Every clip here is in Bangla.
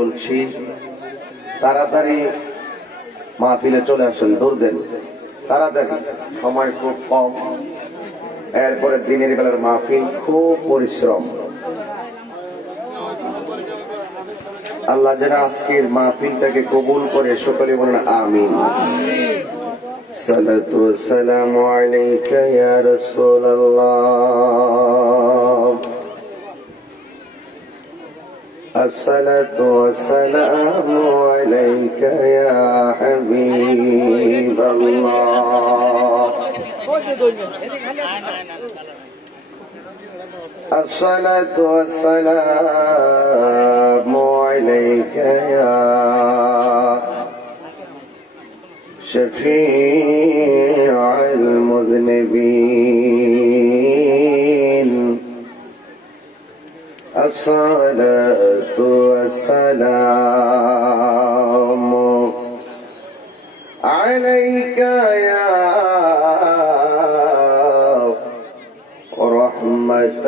বলছি তাড়াতাড়ি মাহফিলে চলে আসেন, দৌড় দেন তাড়াতাড়ি, সময় খুব কম। এরপরে দিনের বেলার মাহফিল, খুব পরিশ্রম। আল্লাহ যেন আজকের মাহফিলটাকে কবুল করে, সকলে বলেন আমিন। সালাতু ওয়াসসালামু আলাইকা ইয়া রাসূলুল্লাহ, الصلاة والسلام عليك يا حبيب الله، الصلاة والسلام عليك يا شفيع المذنبين، الصلاة والسلام عليك يا رحمة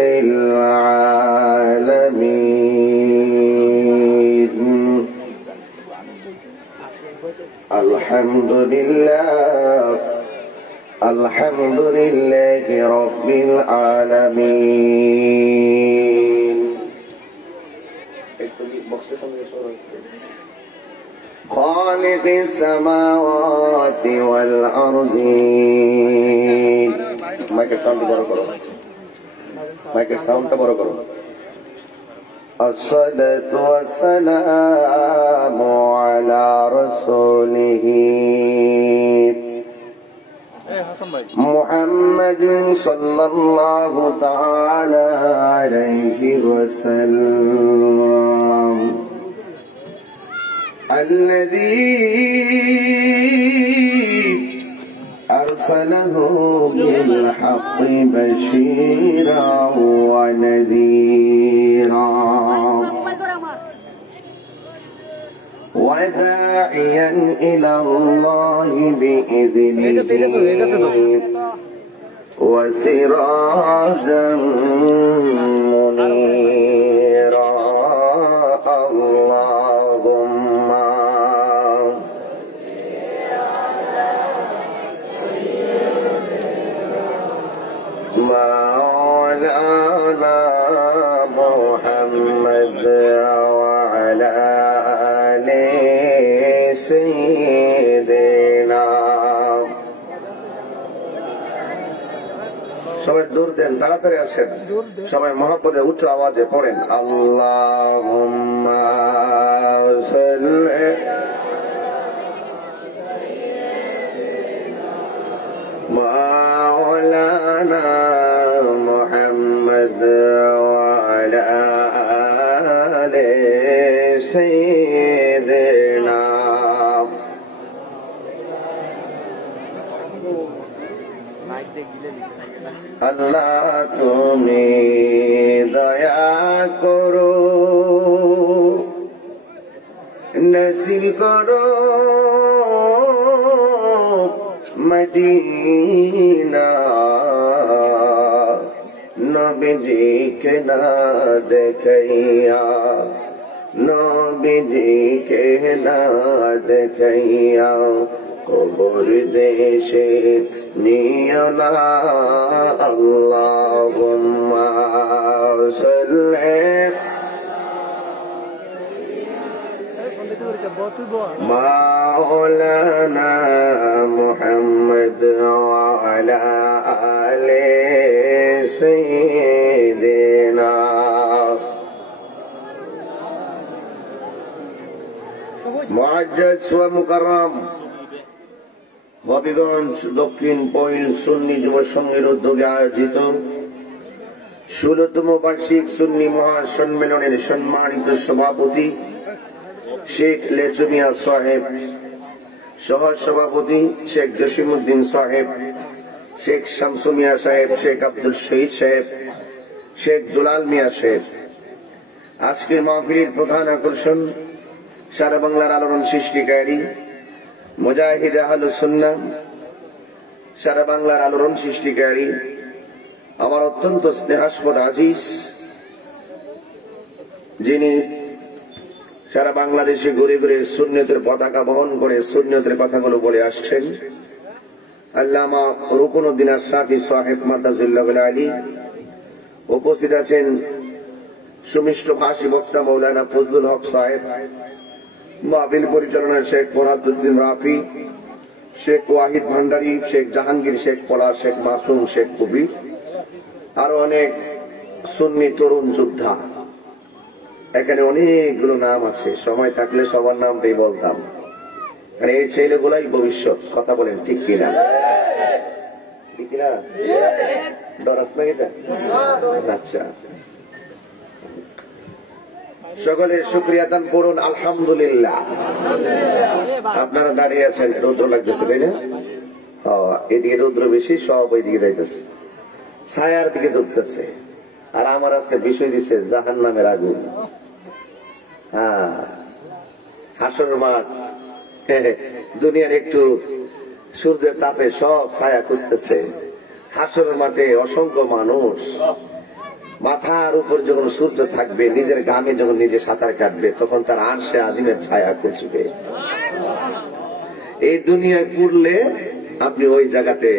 للعالمين. الحمد لله، الحمد لله رب العالمين. خالق السماوات والأرضين. মাইকের সাউন্ড বড় করো, মাইকের সাউন্ডটা বড় করো। الصلاة والسلام على رسوله محمد صلى الله تعالى عليه وسلم، الذي أرسله بالحق بشيرا ونذيرا وداعيا إلى الله بإذنه وسراجا منيرا. اللهم مولانا محمد وعلى آل سيدنا. সবাই দৌড় দেন, তাড়াতাড়ি আসেন, সবাই মহব্বতে উচ্চ আওয়াজে পড়েন আল্লাহুম্মা সাল্লি مولانا محمد وعلى آل سيدنا. আল্লাহ তুমি দয়া করো, নসিব করো মদিনা, নবীজিকে না দেখাইয়া, নবীজিকে না দেখাইয়া কবর দেশে নিও না। আল্লাহুম্মা সাল্লি مولانا محمد وعلى آل سيدنا. মুআজ্জাজ ওয়া মুকাররম হবিগঞ্জ দক্ষিণ পইল সুন্নি যুব সংঘের উদ্যোগে আয়োজিত 16তম বার্ষিক সুন্নি মহাসম্মেলনের সম্মানিত সভাপতি শেখ লেচু মিয়া সাহেব, সহ সভাপতি শেখ জসিমউদ্দিন সাহেব, শেখ শামসু মিয়া সাহেব, শেখ আব্দুল শহীদ সাহেব, শেখ দুলাল মিয়া সাহেব। আজকের মাহফিলের প্রধান আকর্ষণ সারা বাংলার আলোড়ন সৃষ্টিকারী মুজাহিদ আহলুস সুন্নাহ, সারা বাংলার আলোড়ন সৃষ্টিকারী আমার অত্যন্ত স্নেহাস্পদ আজিজ, যিনি সারা বাংলাদেশে ঘুরে ঘুরে সুন্নতের পতাকা বহন করে সুন্নতের কথাগুলো বলে আসছেন আল্লামা রুকনুদ্দিন আশরাফি সাহেব মাদ্দাজুল্লাহ আলী। উপস্থিত আছেন সুমিষ্ট ভাষী বক্তা মৌলানা ফজলুল হক সাহেব, মাহফিল পরিচালনায় শেখ ফরহাদউদ্দিন রাফি, শেখ ওয়াহিদ ভান্ডারী, শেখ জাহাঙ্গীর, শেখ পলাশ, শেখ মাসুম, শেখ কবির, আরো অনেক সুন্নি তরুণ যোদ্ধা। এখানে অনেকগুলো নাম আছে, সময় থাকলে সবার নামটাই বলতাম, কারণ এই ছেলেগুলাই ভবিষ্যৎ। কথা বলেন ঠিক কিনা? ঠিক কিনা? ডরাস না এটা? আচ্ছা, সকলের শুকরিয়া দান করুন আলহামদুলিল্লাহ। আপনারা দাঁড়িয়ে আছেন, রৌদ্র লাগতেছে তাই না? এদিকে রৌদ্র বেশি, সব ওইদিকে যাইতেছে, ছায়ার দিকে ঢুকতেছে। আর আমার আজকে বিষয় দিচ্ছে জাহান্নামের আগুন। হাসরের মাঠ, দুনিয়ার একটু সূর্যের তাপে সব ছায়া খুঁজতেছে। হাসরের মাঠে অসংখ্য মানুষ, মাথার উপর যখন সূর্য থাকবে, নিজের গামে যখন নিজে সাঁতার কাটবে, তখন তার আরশে আজিমের ছায়া খুঁজবে। এই দুনিয়া করলে আপনি ওই জায়গাতে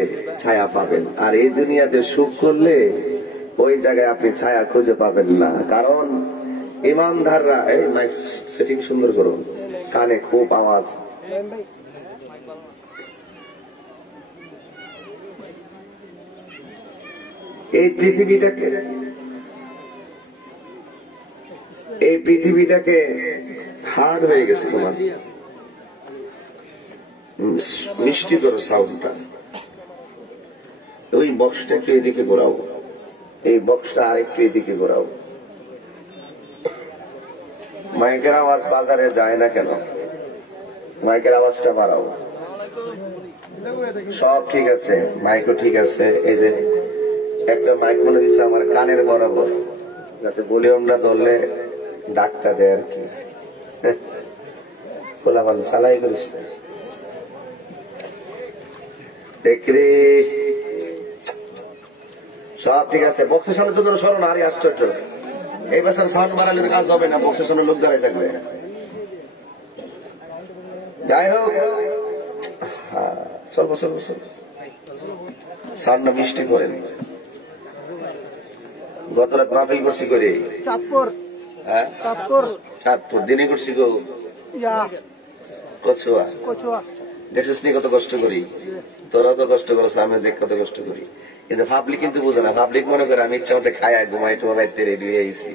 ছায়া পাবেন, আর এই দুনিয়াতে সুখ করলে ওই জায়গায় আপনি ছায়া খুঁজে পাবেন না। কারণ ইমানদাররা, এই মাইক সেটিং সুন্দর করুন, কানে খুব আওয়াজ। এই পৃথিবীটাকে হার্ড হয়ে গেছে তোমার। মিষ্টি করো সাউন্ডটা। ওই বক্সটা একটু এদিকে ঘোরাও, এই বক্সটা আরেকটু এদিকে ঘোরাও। মাইকের আওয়াজ বাজারে যায় না কেন? মাইকের আওয়াজটা বাড়াও। সব ঠিক আছে, মাইকও ঠিক আছে। এই যে একটা মাইক মনে দিচ্ছে আমার কানের বরাবর, যাতে ভলিউমটা ধরলে ডাকটা দেয় আর কি। খোলাফান চালাই করিস দেখরে। সব ঠিক আছে। বক্সের সামনে তো সরো না, আরে আশ্চর্য। এই বছর সাউন্ড বাড়ালে কাজ হবে না, বক্সের সামনে লোক দাঁড়ায় থাকবে। যাই হোক, চলবো চলবো চলবো, সাউন্ডটা মিষ্টি করেন। গত রাত মাহফিল করছি করে চাঁদপুর দিনে করছি গো, কচুয়া। দেখছিস নি কত কষ্ট করি? তোরা তো কষ্ট করছ, আমি দেখ কত কষ্ট করি। কিন্তু পাবলিক কিন্তু বুঝে না। পাবলিক মনে করে আমি ইচ্ছা মতো খাই ঘুমাই টুমাইতে রেডি হয়ে আইছি।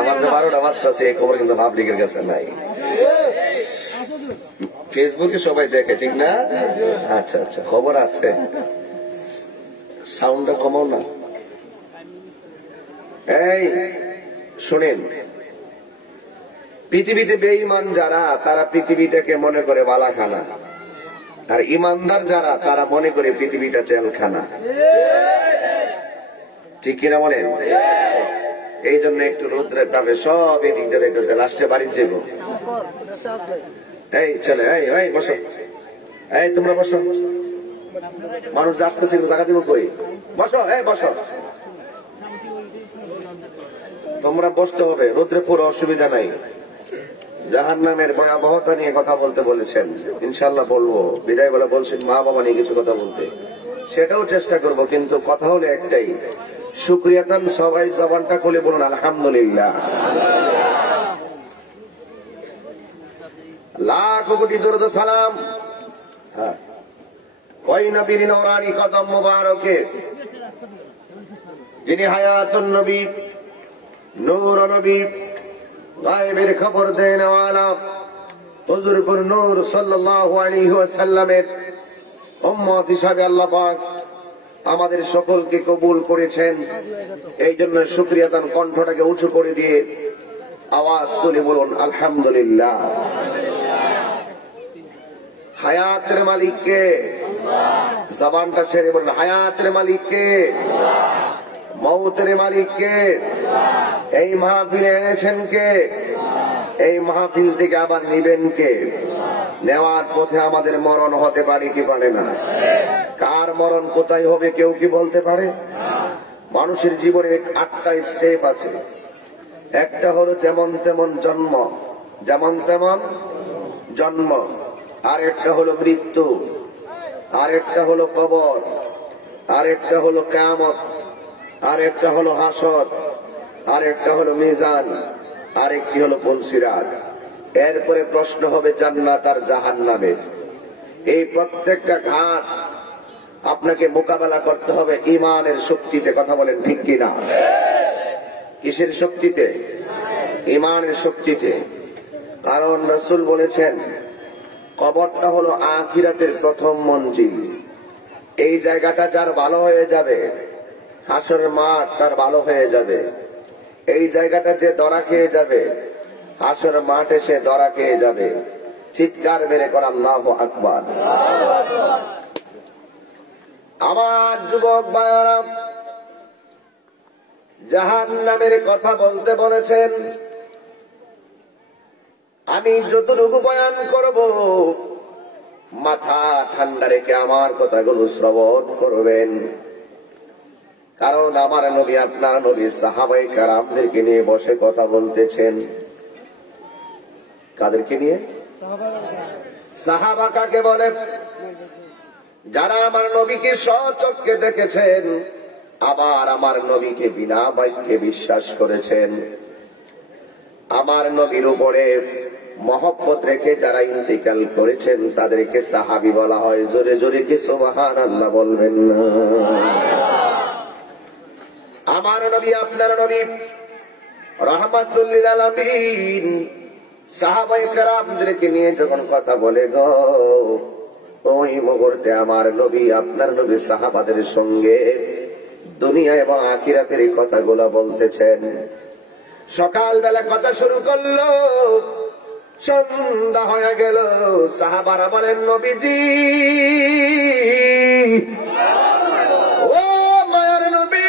আমার যে 12টা বাজতেছে এই খবর কিন্তু পাবলিকের কাছে নাই। ফেসবুকে সবাই দেখে, ঠিক না? আচ্ছা আচ্ছা, খবর আছে। সাউন্ডটা কমাও না। এই শোনেন, পৃথিবীতে বেঈমান যারা, তারা পৃথিবীটাকে মনে করে বালাখানা, আর ইমানদার যারা, তারা মনে করে পৃথিবীটা জেলখানা। ঠিক কিনা বলেন? এই জন্য একটু রৌদ্রের তাপে সব এদিক দিয়ে দেখতেছে, লাস্টে বাড়ির যাবো। এই চলে, এই বসো, এই তোমরা বসো। মানুষ আসতেছে, জায়গা দিব কই? বসো, এই বসো। তোমরা বসতে হবে, রৌদ্রে পুরো অসুবিধা নাই। জাহান্নামের ভয়াবহতা নিয়ে কথা বলতে বলেছেন, ইনশাল্লাহ বলবো। বিদায় বলে বলছেন মা বাবা নিয়ে কিছু কথা বলতে, সেটাও চেষ্টা করব। কিন্তু কথা হলো একটাই, শুকরিয়াতান সবাই জবানটা খুলে বলুন আলহামদুলিল্লাহ। লাখ কোটি দরুদ সালাম ওই নবীর নূরানি কদম মুবারকে, যিনি হায়াতুন নবী, নূর নবী, গায়েবের খবর দেন ওয়ালা হুজুরপুর নূর সাল্লাল্লাহু আলাইহি ওয়াসাল্লামের উম্মত হিসাবে আল্লাহ পাক আমাদের সকলকে কবুল করেছেন। এই জন্য শুকরিয়া দান কণ্ঠটাকে উঁচু করে দিয়ে আওয়াজ তুলে বলুন আলহামদুলিল্লাহ। হায়াতের মালিককে, জবানটা ছেড়ে বলুন হায়াতের মালিককে, মৌতের মালিককে। এই মাহফিলে এনেছেন কে? এই মাহফিল থেকে আবার নিবেন কে? নেওয়ার পথে আমাদের মরণ হতে পারে কি পারে না? কার মরণ কোথায় হবে কেউ কি বলতে পারে? মানুষের জীবনে 8টা স্টেপ আছে। একটা হলো যেমন তেমন জন্ম, যেমন তেমন জন্ম, আর একটা হলো মৃত্যু, আর একটা হলো কবর, আর একটা হলো কিয়ামত, আর একটা হলো হাসর, আর একটা হলো মিজান, আর একটি হলো পুলসিরাত। এরপরে প্রশ্ন হবে জান্নাত আর জাহান্নামের। এই প্রত্যেকটা ঘাট আপনাকে মোকাবেলা করতে হবে ঈমানের শক্তিতে। কথা বলেন ঠিক কিনা? কিসের শক্তিতে? ঈমানের শক্তিতে। কারণ রাসূল বলেছেন কবরটা হলো আখিরাতের প্রথম মঞ্জিল। এই জায়গাটা যার ভালো হয়ে যাবে, হাসরের মাঠ তার ভালো হয়ে যাবে। এই জায়গাটা যে ধরা খেয়ে যাবে, হাসরের মাঠে সে ধরা খেয়ে যাবে। চিৎকার মেরে কর আল্লাহু আকবার। আমার যুবক ভাইয়েরা, জাহান্নামের কথা বলতে বলেছেন। আমি যতটুকু বয়ান করব মাথা ঠান্ডা রেখে আমার কথাগুলো শ্রবণ করবেন। কারণ আমার নবী, আপনার নবী সাহাবায়ে কেরামদেরকে নিয়ে বসে কথা বলতেছেন। কাদেরকে নিয়ে? সাহাবা কাকে বলে? যারা আমার নবীকে স্বচক্ষে দেখেছেন, আবার আমার নবীকে বিনা বাক্যে বিশ্বাস করেছেন। আমার নবীর উপরে মহব্বত রেখে যারা ইন্তিকাল করেছেন তাদেরকে সাহাবী বলা হয়। জোরে জোরে কি সুবহানাল্লাহ বলবেন না? আমার নবী, আপনার নবী রাহমাতুল লিল আলামিন সাহাবায়ে কেরামদেরকে নিয়ে যখন কথা বলে গো, ওই মুহূর্তে আমার নবী, আপনার নবী সাহাবাদের সঙ্গে দুনিয়া এবং আখিরাতের কথাগুলো বলতেছেন। সকালবেলা কথা শুরু করলো, সন্ধ্যা হয়ে গেল। সাহাবারা বলেন নবীজি, ও মায়ের নবী,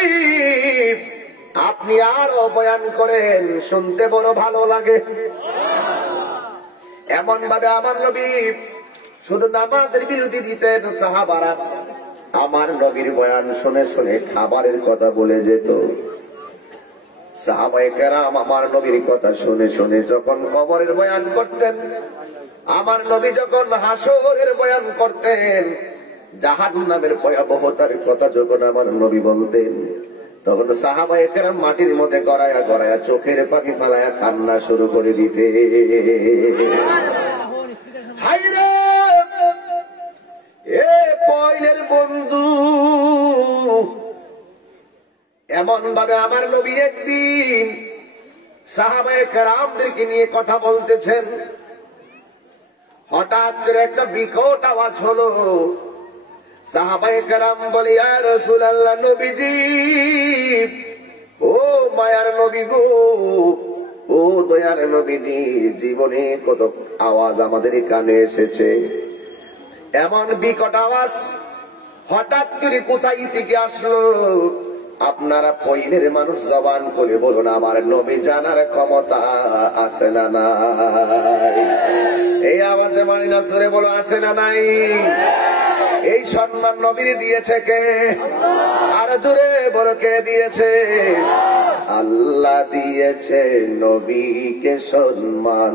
আপনি আরো বয়ান করেন, শুনতে বড় ভালো লাগে। এমন ভাবে আমার নবী শুধু নামাজের বিরতি দিতেন। সাহাবারা আমার নবীর বয়ান শুনে শুনে খাবারের কথা বলে যেত। সাহাবায়ে কেরাম আমার নবীর কথা শুনে শুনে যখন কবরের বয়ান করতেন, আমার নবী যখন হাসরের বয়ান করতেন, জাহান্নামের ভয়াবহতার কথা যখন আমার নবী বলতেন, তখন সাহাবায়ে কেরাম মাটির মধ্যে গড়ায়া গড়ায়া চোখের পানি ফালায়া কান্না শুরু করে দিতে। হায়রে এ পয়লের বন্ধু, এমন ভাবে আমার নবী একদিন সাহাবায়ে কেরামদেরকে নিয়ে কথা বলতেছেন। হঠাৎ করে একটা বিকট আওয়াজ হলো। সাহাবায়ে কেরাম বলে, ইয়া রাসূলুল্লাহ, নবীজি, ও মায়ার নবী গো, ও দয়ার নবীজি, জীবনে কত আওয়াজ আমাদের কানে এসেছে, এমন বিকট আওয়াজ হঠাৎ করে কোথায় থেকে আসলো? আপনারা পয়লের মানুষ, জবান করে বলুন, আমার নবী জানার ক্ষমতা আছে না নাই? এই আওয়াজে মানি না, জোরে বলো আছে না নাই? এই সম্মান নবীর দিয়েছে কে? আর জোরে বলো কে দিয়েছে? আল্লাহ দিয়েছে নবীকে সম্মান।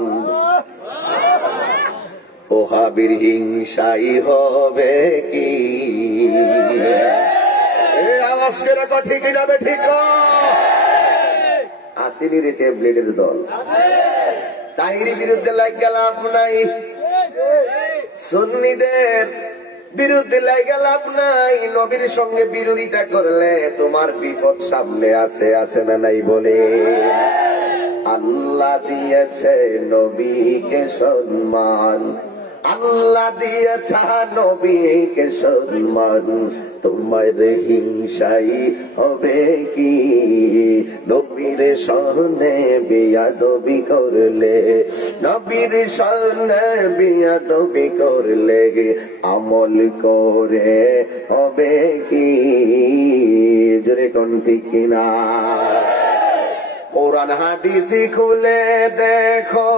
ওহাবির হিংসাই হবে কি? আওয়াজ করে ঠিক যাবে, ঠিক আসেনি রে ট্যাবলেটের দল। তাহিরি বিরুদ্ধে লাগে লাভ নাই, সুন্নিদের বিরুদ্ধে লাগে লাভ নাই। নবীর সঙ্গে বিরোধিতা করলে তোমার বিপদ সামনে আছে না নাই? বলে আল্লাহ দিয়েছে নবীকে সম্মান, আল্লাহ দিয়েছে নবীকে সম্মান, তোমার হিংসাই হবে কি? নবীর সামনে বেয়াদবি করলে, নবীর সামনে বেয়াদবি করলে আমল করে হবে কি? জোরে কোন ঠিক কিনা? কোরআন হাদিস খুলে দেখো,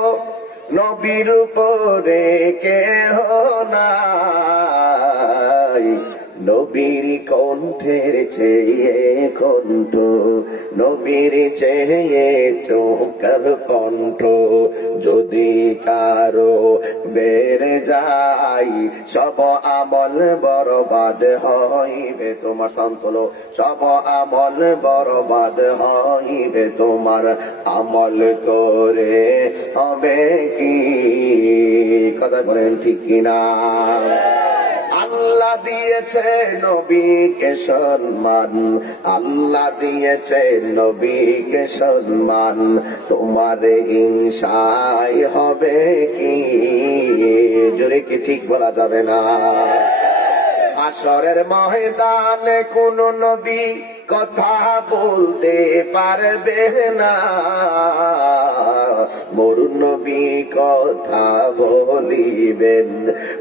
নবীর উপরে কেহ নাই, নবীর কণ্ঠের চেয়ে কণ্ঠ, নবীর চেয়ে চোখের কণ্ঠ যদি কারো বেড়ে যায় সব আমল বরবাদ হইবে তোমার। সন্তলো সব আমল বরবাদ হইবে তোমার, আমল করে হবে কি? কথা বলেন ঠিক কিনা? আল্লাহ দিয়েছে নবীকে সম্মান, আল্লাহ দিয়েছে নবীকে সম্মান, তোমার হিংসায় হবে কি? জোরে কি ঠিক বলা যাবে না? হাশরের ময়দানে কোন নবী কথা বলতে পারবে না, মোর নবী কথা বলিবেন,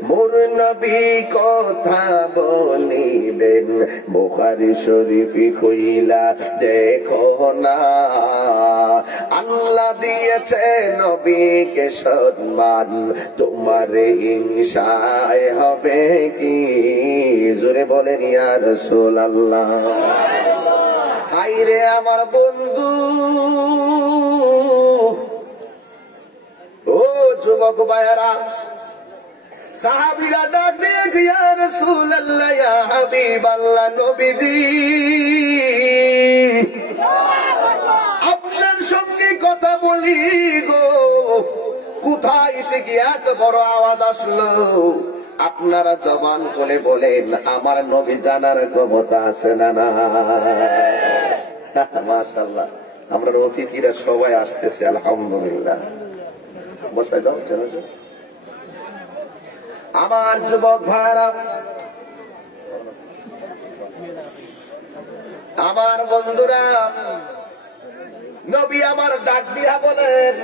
মোর নবী কথা বলিবেন। বুখারী শরীফ খুইলা দেখো না, আল্লাহ দিয়েছে নবীকে সম্মান, তোমার হিংসায় হবে কি? জোরে বলেন ইয়া রাসূলুল্লাহ। হায়রে আমার বন্ধু, ও যুবক ভাইয়েরা, সাহাবীরা ডাক দিয়ে ইয়া রাসূলুল্লাহ, ইয়া হাবিবাল্লাহ, নবীজি আপনার সঙ্গে কথা বলি গো, কোথায় থেকে এত বড় আওয়াজ আসলো? আপনারা জবান করে বলেন, আমার নবী জানার ক্ষমতা আছে না? না, মাশাআল্লাহ, আমরা অতিথিরা সবাই আসতেছে, আলহামদুলিল্লাহ। বসাই দাও। আমার যুবক ভাইরা, আমার বন্ধুরা, নবী আমার ডাক দিয়া বলেন,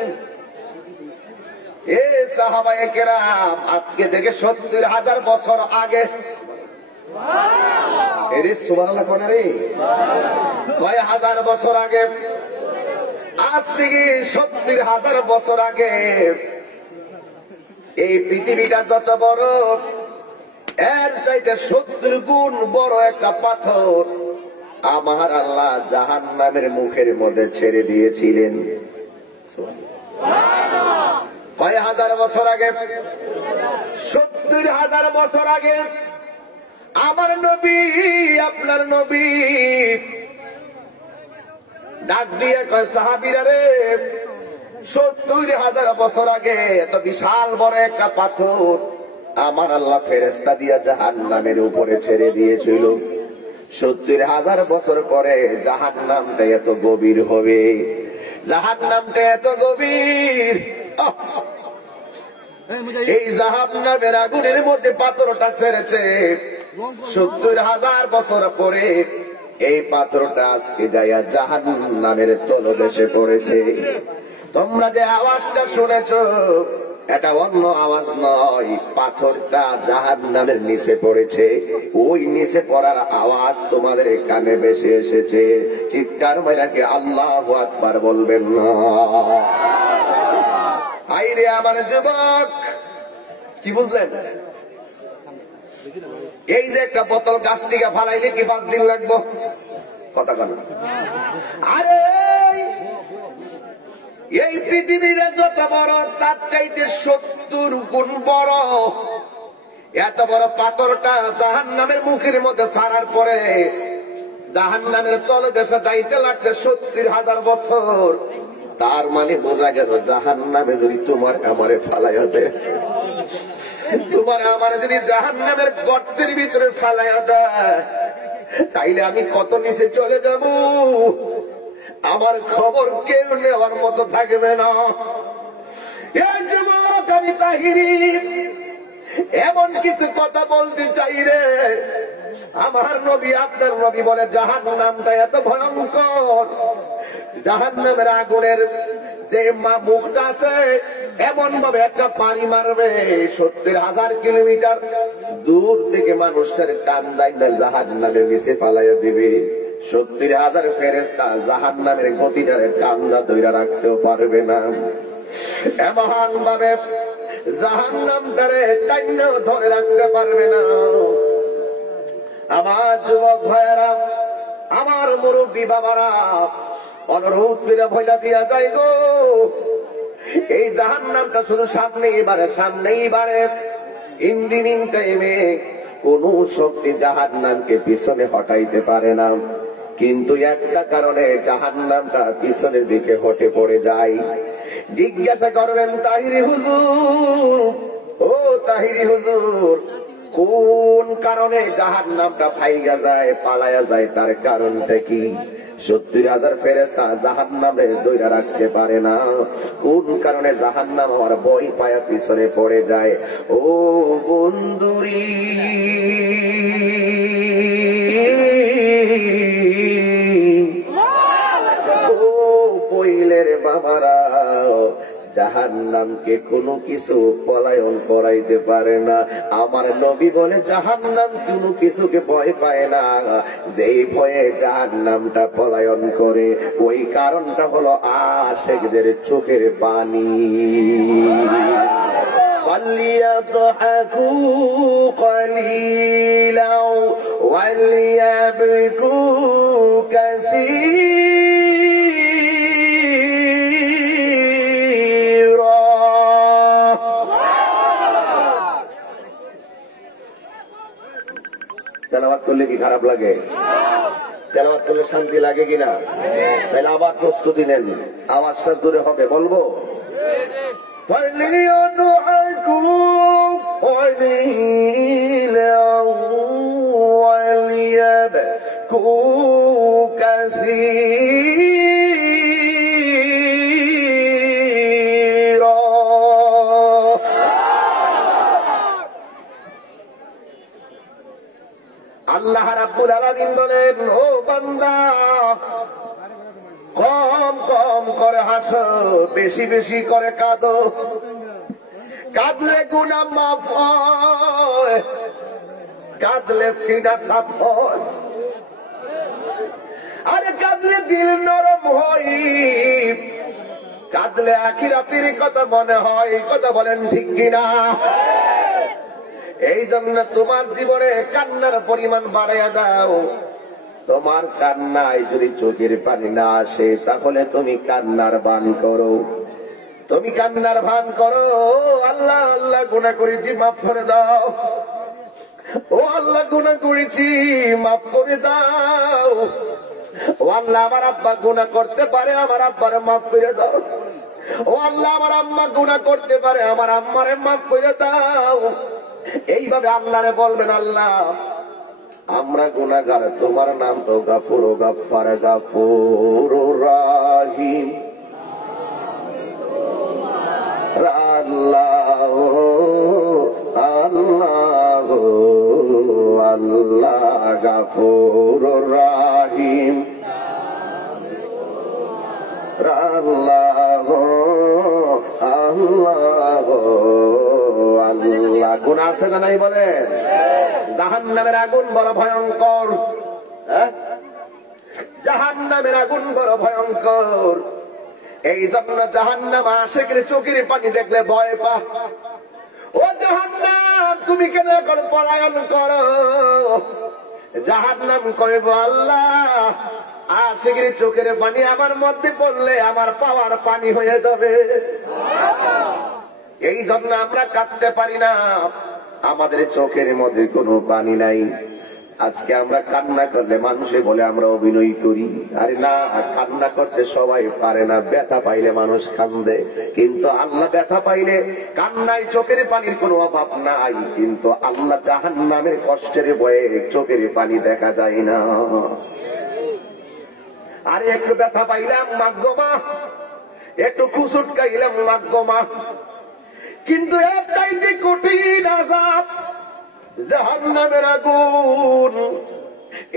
এ সাহাবায়ে কেরাম, আজকে থেকে ৭০,০০০ বছর আগে, এরে সুবহানাল্লাহ কোন রে, কয় হাজার বছর আগে, আজ থেকে ৭০,০০০ বছর আগে এই পৃথিবীটা যত বড়, এর চাইতে ৭০ গুণ বড় একটা পাথর আমার আল্লাহ জাহান্নামের মুখের মধ্যে ছেড়ে দিয়েছিলেন। কয় হাজার বছর আগে? ৭০,০০০ বছর আগে আমার নবী, আপনার নবী ডাক দিয়ে কয়, সাহাবীরা রে, ৭০,০০০ বছর আগে এত বিশাল বড় একটা পাথর আমার আল্লাহ ফেরেশতা দিয়া জাহান্নামের উপরে ছেড়ে দিয়েছিল। ৭০,০০০ বছর পরে জাহান্নামটা এত গভীর হবে, জাহান্নামটা এত গভীর, এই জাহান্নামের আগুনের মধ্যে পাথরটা ছেড়েছে ৭০,০০০ বছর পরে, এই পাথরটা আজকে যাইয়া জাহান্নামের তলদেশে পড়েছে। তোমরা যে আওয়াজটা শুনেছ, এটা অন্য আওয়াজ নয়, পাথরটা জাহান্নামের নিচে পড়েছে, ওই নিচে পড়ার আওয়াজ তোমাদের কানে ভেসে এসেছে। চিৎকার মাইরা কি আল্লাহু আকবার বলবেন না? আইরে আমার যুবক, কি বুঝলেন? এই যে একটা বোতল গাছ থেকে ফালাইলে কি 5 দিন লাগবো? কথা কেন? আরে এই পৃথিবীর যত বড়, তার চাইতে ৭০ গুণ বড় এত বড় পাথরটা জাহান্নামের মুখের মধ্যে ছাড়ার পরে জাহান্নামের তলদেশে যাইতে লাগছে ৭০,০০০ বছর। তার মানে বোঝা গেল, জাহান্নামে যদি তোমার আমারে ফালাইয়া দেয়, তোমার আমার যদি জাহান্নামের গর্তের ভিতরে ফালাইয়া দেয়, তাইলে আমি কত নিচে চলে যাব, আমার খবর কেউ নেওয়ার মতো থাকবে না। এই যুবক, আমি তাহিরি এমন কিছু কথা বলতে চাই রে, আমার নবী, আপনার নবী বলে জাহান্নামটা এত ভয়ঙ্কর, জাহান্নামের আগুনের যে মুখটা আছে, এমন ভাবে একটা পানি মারবে ৭০,০০০ কিলোমিটার দূর থেকে মানুষটার টান দেয় না জাহান্নামের নিচে পালাইয়া দিবে। ৭০,০০০ ফেরেশতা জাহান্নামের গতিটারে টান্দা ধইরা রাখতেও পারবে না, এমন ভাবে জাহান্নামটারে টাইনা ধরে রাখতে পারবে না। আমার যুবক ভাইয়েরা, আমার মুরব্বী বাবারা, অনুরোধ করে ভয়লা দিয়া যাই গো, এই জাহান্নামটা শুধু সামনেই বাড়ে। ইন টাইমে কোন শক্তি জাহান্নামকে পিছনে হটাইতে পারে না, কিন্তু একটা কারণে জাহান্নামটা পিছনের দিকে হটে পড়ে যায়। জিজ্ঞাসা করবেন তাহিরি হুজুর, ও তাহিরি হুজুর, কোন কারণে জাহান্নামটা ফাইয়া যায়, পালায়া যায়, তার কারণটা কি? 70,000 ফেরেশতা জাহান্নামে দইরা রাখতে পারে না। কোন কারণে জাহান্নাম আমার বই পায়া পিছনে পড়ে যায়? ও বন্ধুরি, ও পইলের বাবারা, জাহান্নামকে কোনো কিছু পলায়ন করাইতে পারে না। আমার নবী বলে জাহান্নাম কোনো কিছুকে ভয় পায় না, যেই ভয়ে জাহান্নামটা পলায়ন করে ওই কারণটা হলো আশিকদের চোখের পানি। فَلْيَضْحَكُوا قَلِيلًا وَلْيَبْكُوا كَثِيرًا। তেলাওয়াত করলে কি খারাপ লাগে? তেলাওয়াত করলে শান্তি লাগে কিনা? তাহলে আবার প্রস্তুতি নেন, আওয়াজটা জোরে হবে, বলবো। فَلْيَضْحَكُوا قَلِيلًا وَلْيَبْكُوا كَثِيرًا। আল্লাহ রাব্বুল আলামিন বলেন, ও বান্দা, কম কম করে হাসো, বেশি বেশি করে কাঁদো। কাঁদলে গুনাহ মাফ হয়, কাঁদলে সিনা সাফ হয়, আরে কাঁদলে দিল নরম হয়, কাঁদলে আখিরাতের কথা মনে হয়। এই কথা বলেন ঠিক কিনা? এই জন্য তোমার জীবনে কান্নার পরিমাণ বাড়াইয়া দাও। তোমার কান্নায় যদি চোখের পানি না আসে, তাহলে তুমি কান্নার ভান করো, তুমি কান্নার ভান করো। আল্লাহ আল্লাহ গুনাহ করেছি, মাফ করে দাও। ও আল্লাহ গুনাহ করেছি, মাফ করে দাও। ও আল্লাহ আমার আব্বা গুনাহ করতে পারে, আমার আব্বারে মাফ করে দাও। ও আল্লাহ আমার আম্মা গুনাহ করতে পারে, আমার আম্মারে মাফ করে দাও। এইভাবে আল্লাহরে বলবেন, আল্লাহ আমরা গুনাহগার, তোমার নাম তো গাফুর ও গাফফার, গাফুর রাহিম। আল্লাহ আল্লাহ আল্লাহ গাফুর রাহিম, আল্লাহ আল্লাহ আল্লাহ। গুনাহ আছে না নাই বলেন? জাহান্নামের আগুন বড় ভয়ঙ্কর, জাহান্নামের আগুন বড় ভয়ঙ্কর। এই জন্য জাহান্নাম আশিকের চোখের পানি দেখলে ভয় পা। ও জাহান্নাম, তুমি কেন এখন পলায়ন করো? জাহান্নাম কইব, আল্লাহ আশিকের চোখের পানি আমার মধ্যে পড়লে আমার পাওয়ার পানি হয়ে যাবে। এই জন্য আমরা কাঁদতে পারি না, আমাদের চোখের মধ্যে কোনো পানি নাই। আজকে আমরা কান্না করলে মানুষে বলে আমরা অভিনয় করি। আরে না, কান্না করতে সবাই পারে না, ব্যথা পাইলে মানুষ কান্দে। কিন্তু আল্লাহ ব্যথা পাইলে কান্নায় চোখের পানির কোনো অভাব নাই, কিন্তু আল্লাহ জাহান্নামের কষ্টের ভয়ে চোখের পানি দেখা যায় না। আরে একটু ব্যথা পাইলাম, মাগমা, একটু খুসুট খাইলাম, মাগমা, কিন্তু এর চাইতে কঠিন আযাব জাহান্নামের আগুন।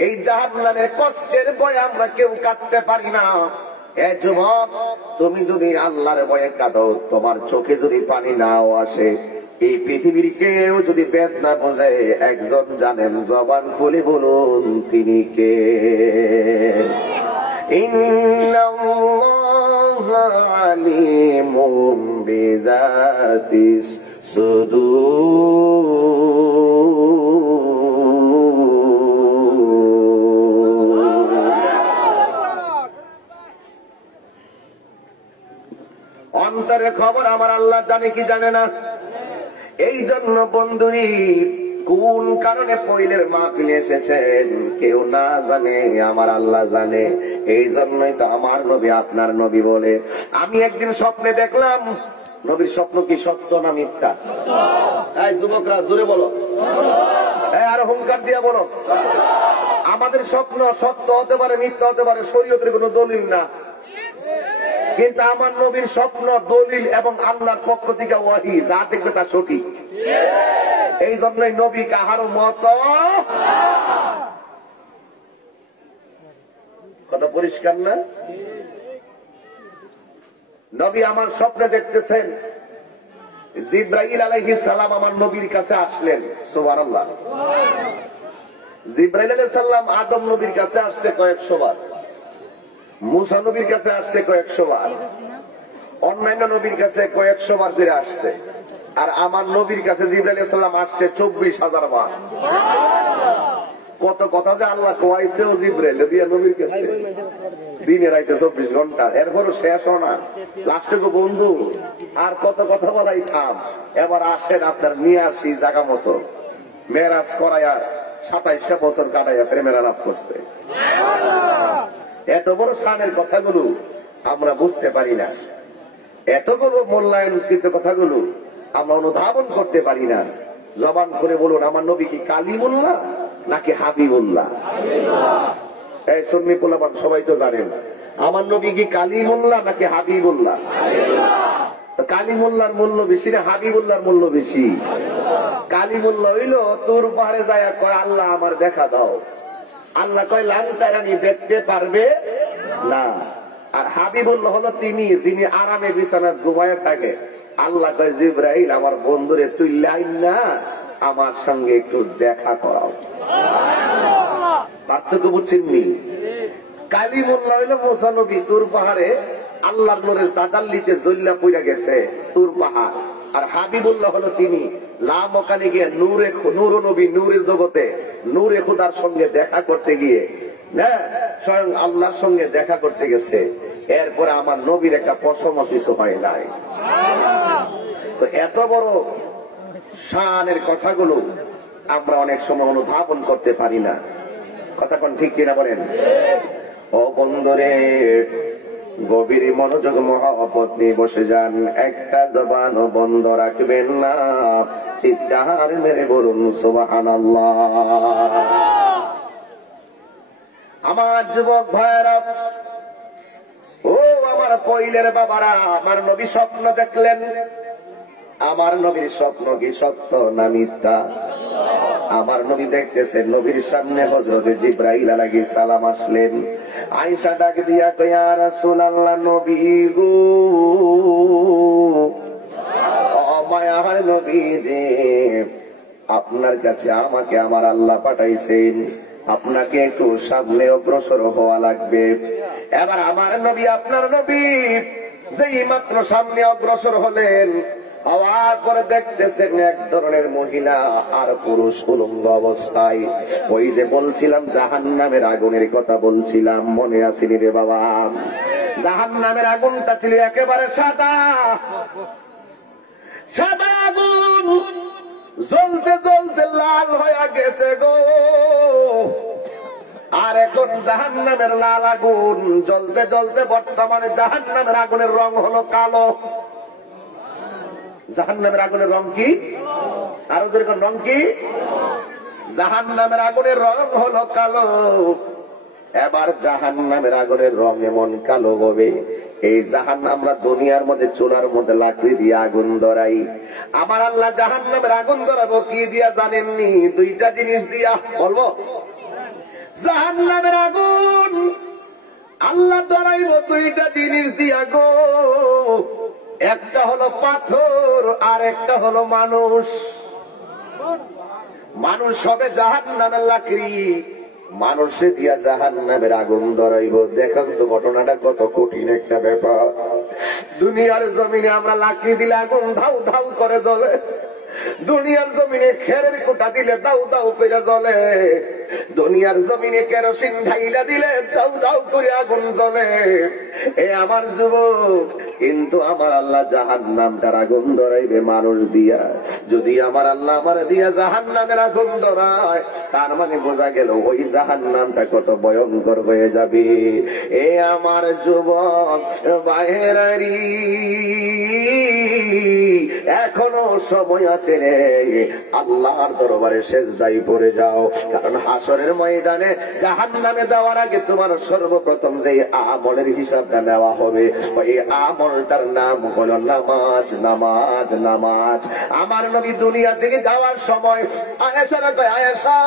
এই জাহান্নামের কষ্টের ভয়ে আমরা কেউ কাঁদতে পারি না। এ যুবক, তুমি যদি আল্লাহর ভয়ে কাঁদো, তোমার চোখে যদি পানি নাও আসে, এই পৃথিবীর কেউ যদি বেদনা বোঝে, একজন জানেন, জবান খুলে বলুন তিনি কে? ইন্নাল্লাহা আলিমুম বিযাতিস সুদূর। অন্তরের খবর আমার আল্লাহ জানে কি জানে না? এই জন্য বন্ধুরি কোন কারণে পয়লের মাহফিলে এসেছেন কেউ না জানে, আমার আল্লাহ জানে। এই জন্যই তো আমার নবী আপনার নবী বলে। আমি একদিন স্বপ্নে দেখলাম, নবীর স্বপ্ন কি সত্য না মিথ্যা? এই যুবকরা জোরে বলো, আর হুঙ্কার দিয়া বলো। আমাদের স্বপ্ন সত্য হতে পারে, মিথ্যা হতে পারে, শরীয়তের কোনো দলিল না। কিন্তু আমার নবীর স্বপ্ন দলিল এবং আল্লাহর পক্ষ থেকে ওয়াহি, যা দেখবে তা সঠিক। এই জন্যই নবী কাহারও মত। কথা পরিষ্কার না? নবী আমার স্বপ্নে দেখতেছেন জিবরাইল আলাইহিস সালাম আমার নবীর কাছে আসলেন। সুবহানাল্লাহ। জিবরাইল আলাইহিস সালাম আদম নবীর কাছে আসছে কয়েকশো বার, মুসা নবীর কাছে আসছে কয়েকশো বার, অন্যান্য নবীর কাছে কয়েকশো বার ফিরে আসছে। আর আমার নবীর কাছে জিবরাইল আলাইহিস সালাম আসছে 24,000 বার। কত কথা যে আল্লাহ কোয়াইছে ও জিবরাইল দিয়া নবীর কাছে, দিনে রাইতে 24 ঘন্টা। এরপরও শেষ না। লাস্টে গো বন্ধু আর কত কথা বলাই থাম, এবার আসেন আপনার নিয়ে আসি জায়গা মতো। মেরাজ করাইয়া 27টা বছর কাটাইয়া প্রেমের আলাপ করছে। এত বড় শানের কথাগুলো আমরা বুঝতে পারি না, এতগুলো মূল্যায়নকৃত কথাগুলো আমরা অনুধাবন করতে পারি না। জবান করে বলুন, আমার নবী কি কালিমুল্লাহ নাকি হাবিবুল্লাহ? এই সুন্নি পোলাপান সবাই তো জানেন, আমার নবী কি কালিমুল্লাহ নাকি হাবিবুল্লাহ? কালিমুল্লাহর মূল্য বেশি না হাবিবুল্লাহর মূল্য বেশি? কালিমুল্লাহ হইল তোর পাহাড়ে যায় কয় আল্লাহ আমার দেখা দাও, আল্লাহ কয় লান্তারানি দেখতে পারবে না। আর হাবিবুল্লাহ হলো তিনি যিনি আরামে বিছানায় ঘুমায় থাকে। আল্লাহ কয় জিবরাইল আমার বন্ধুরে তুই লাইন না আমার সঙ্গে একটু দেখা করাও। পার্থক্য বুঝছেন নি? কালিমুল্লাহ হইল মুসা নবী তুর পাহাড়ে আল্লাহর নূরের তাজাল্লিতে জ্বল্লা পইরা গেছে তুর পাহাড়। আর হাবিবুল্লাহ হলো তিনি লাম ওখানে গিয়ে নূর নবী নূরের জগতে নূরে খুদার সঙ্গে দেখা করতে গিয়ে স্বয়ং আল্লাহর সঙ্গে দেখা করতে গেছে। এরপরে আমার নবীর একটা পশম কিছু হয় নাই। তো এত বড় শানের কথাগুলো আমরা অনেক সময় অনুধাবন করতে পারি না। কথা কোন ঠিক কিনা বলেন? ও বন্ধুরে, গভীর মনোযোগ মহব্বত নিয়ে বসে যান, একটা জবানও বন্ধ রাখবেন না। চিৎকার মেরে বলুন সুবহানাল্লাহ। আমার যুবক ভাইরা, ও আমার পয়লের বাবারা, আমার নবী স্বপ্ন দেখলেন। আমার নবীর স্বপ্ন কি সত্য না মিথ্যা? আমার নবী দেখতেছেন, নবীর সামনে হযরত জিবরাইল আলাইহিস সালাম আসলেন। আয়েশা ডাক দিয়া কয়, ইয়া রাসূলুল্লাহ, নবী গো, ও মায়ার নবী রে, আপনার কাছে আমাকে আমার আল্লাহ পাঠাইছেন, আপনাকে একটু সামনে অগ্রসর হওয়া লাগবে। এবার আমার নবী, আপনার নবী যেই মাত্র সামনে অগ্রসর হলেন, হওয়ার পরে দেখতেছেন এক ধরনের মহিলা আর পুরুষ উলঙ্গ অবস্থায়। ওই যে বলছিলাম জাহান্নামের আগুনের কথা বলছিলাম, মনে আসেনি রে বাবা? জাহান্নামের আগুনটা ছিল একেবারে সাদা সাদা আগুন, জ্বলতে জ্বলতে লাল হয়ে গেছে গো। আর এখন জাহান্নামের লাল আগুন জ্বলতে জ্বলতে বর্তমানে জাহান্নামের আগুনের রং হলো কালো। জাহান্নামের আগুনের রং কি? আরো যেরকম রং কি? জাহান্নামের আগুনের রং হলো কালো। এবার জাহান্নামের আগুনের রং এমন কালো হবে, এই জাহান্নাম, আমরা দুনিয়ার মধ্যে চুলার মধ্যে লাকড়ি দিয়ে আগুন ধরাই, আমার আল্লাহ জাহান্নামের আগুন ধরাবো কি দিয়া জানেননি? দুইটা জিনিস দিয়া। বলবো? জাহান্নামের আগুন আল্লাহ ধরাইব দুইটা জিনিস দিয়া গো। একটা হলো পাথর আর একটা হলো মানুষ। মানুষ হবে জাহান্নামের লাকড়ি, মানুষে দিয়া জাহান্নামের আগুন ধরাইব। দেখেন তো ঘটনাটা কত কঠিন একটা ব্যাপার। দুনিয়ার জমিনে আমরা লাকড়ি দিলে আগুন ধাউ ধাউ করে জ্বলে, দুনিয়ার জমিনে খেরের কোটা দিলে দাউ দাউ করে জ্বলে, দুনিয়ার জমিনে কেরোসিন ঢাইলা দিলে দাউ দাউ করে আগুন জ্বলে। এ আমার যুবক, কিন্তু আমার আল্লাহ জাহান্নামটার আগুন ধরাইবে মানুষ দিয়া। যদি আমার আল্লাহ আমার দিয়া জাহান্নামের আগুন ধরায়, তার মানে বোঝা গেল ওই জাহান্নামটা কত ভয়ঙ্কর হয়ে যাবে। এ আমার যুবক ভাইয়েরারি, এখনো সময় আছে রে, আল্লাহর দরবারে সেজদায় পড়ে যাও। কারণ হাসরের ময়দানে জাহান্নামে দেওয়ার আগে তোমার সর্বপ্রথম যে আমলের হিসাবটা নেওয়া হবে, ওই আমলটার নাম হলো নামাজ। নামাজ নামাজ। আমার নবী দুনিয়া থেকে যাওয়ার সময় আয়েশারা কয়, আয়েশা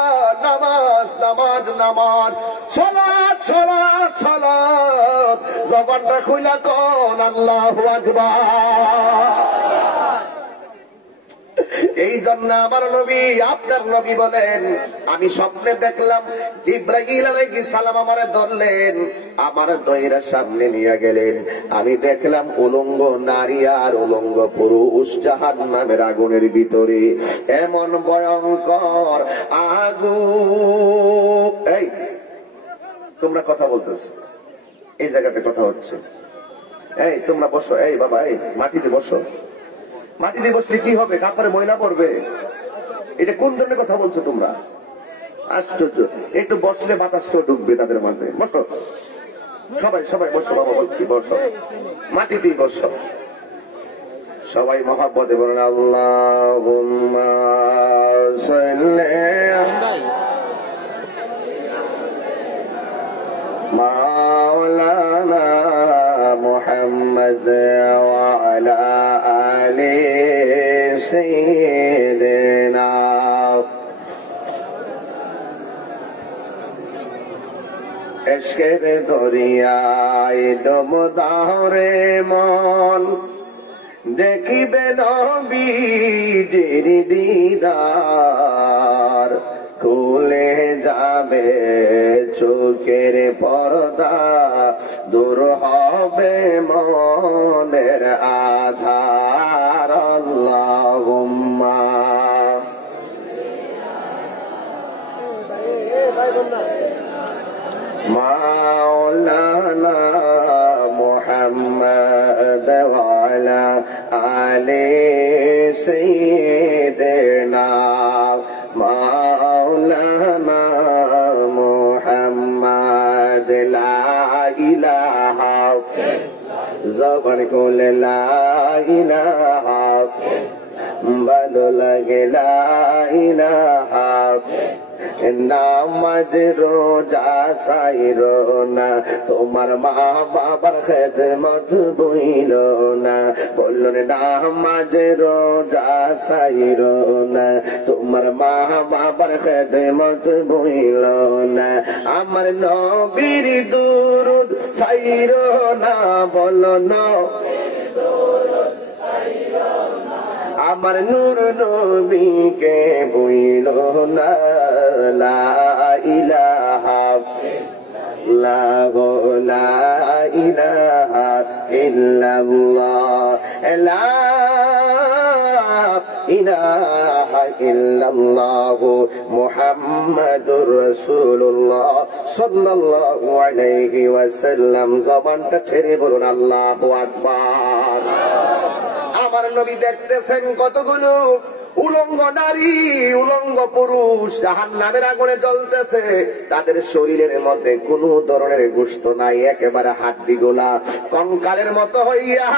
নামাজ নামাজ নামাজ, সালাত সালাত সালাত। জবানটা খুইলা কোন আল্লাহু আকবার। এই জন্য আমার নবী, আপনার নবী বলেন, আমি স্বপ্নে দেখলাম জিবরাইল আলাইহিস সালাম আমারে ধরলেন, আমার দইরা সামনে নিয়ে গেলেন। আমি দেখলাম উলঙ্গ নারী আর উলঙ্গ পুরুষ জাহান্নামের আগুনের ভিতরে। এমন ভয়ঙ্কর আগুন। এই তোমরা কথা বলতেছ, এই জায়গাতে কথা হচ্ছে। এই তোমরা বসো। এই বাবা, এই মাটিতে বসো। মাটিতে বসলে কি হবে? কাপড়ে ময়লা পড়বে। এটা কোন ধরনের কথা বলছো তোমরা? আশ্চর্য। একটু বসলে বাতাসটাও ঢুকবে তাদের মাঝে। বসো সবাই, সবাই বসো বাবা, বলছি বসো, মাটিতেই বসো। সবাই মহাব্বতে বলেন আল্লাহুম্মা সাল্লি মাওলানা মুহাম্মদ ওয়া আলা আলি সাইয়্যিদিনা। ইশকের দরিয়ায় ডুব দাও রে মন, দেখিবে নবীজির দিদার। খুলে যাবে চোখের পর্দা, দূর হবে মনের আধার। আল্লাহুম্মা মাওলানা মুহাম্মদ ওয়া আলা আলি সাইয়্যিদিনা। মাওলানা মুহাম্মদ লা ইলাহা, জবান খুলে লা ইলাহা, ভালো লাগে লা ইলাহা। নামাজ রোজা সাইরো না, তোমার মা বাবার খেদমত বইল না। বললেন নামাজ রোজা সাইরো না, তোমার মা বাবার খেদমত বইল না। আমার নবীর দুরুদ সাইরো না, বলো না আমার নূর নবীকে বইল না। লা ইলাহা লা ইলাহা ইল্লাল্লাহ, লা ইলাহা ইল্লাল্লাহ মুহাম্মাদুর রাসূলুল্লাহ সাল্লাল্লাহু আলাইহি ওয়াসাল্লাম। জবানটা ছেড়ে বলুন আল্লাহু আকবার। আমার নবী দেখতেছেন কতগুলো উলঙ্গ নারী উলঙ্গ পুরুষ জাহান্নামের আগুনে জ্বলতেছে। তাদের শরীরের মধ্যে কোন ধরনের গোশত নাই, একেবারে হাড্ডি গোলা কঙ্কালের মতো হইয়া।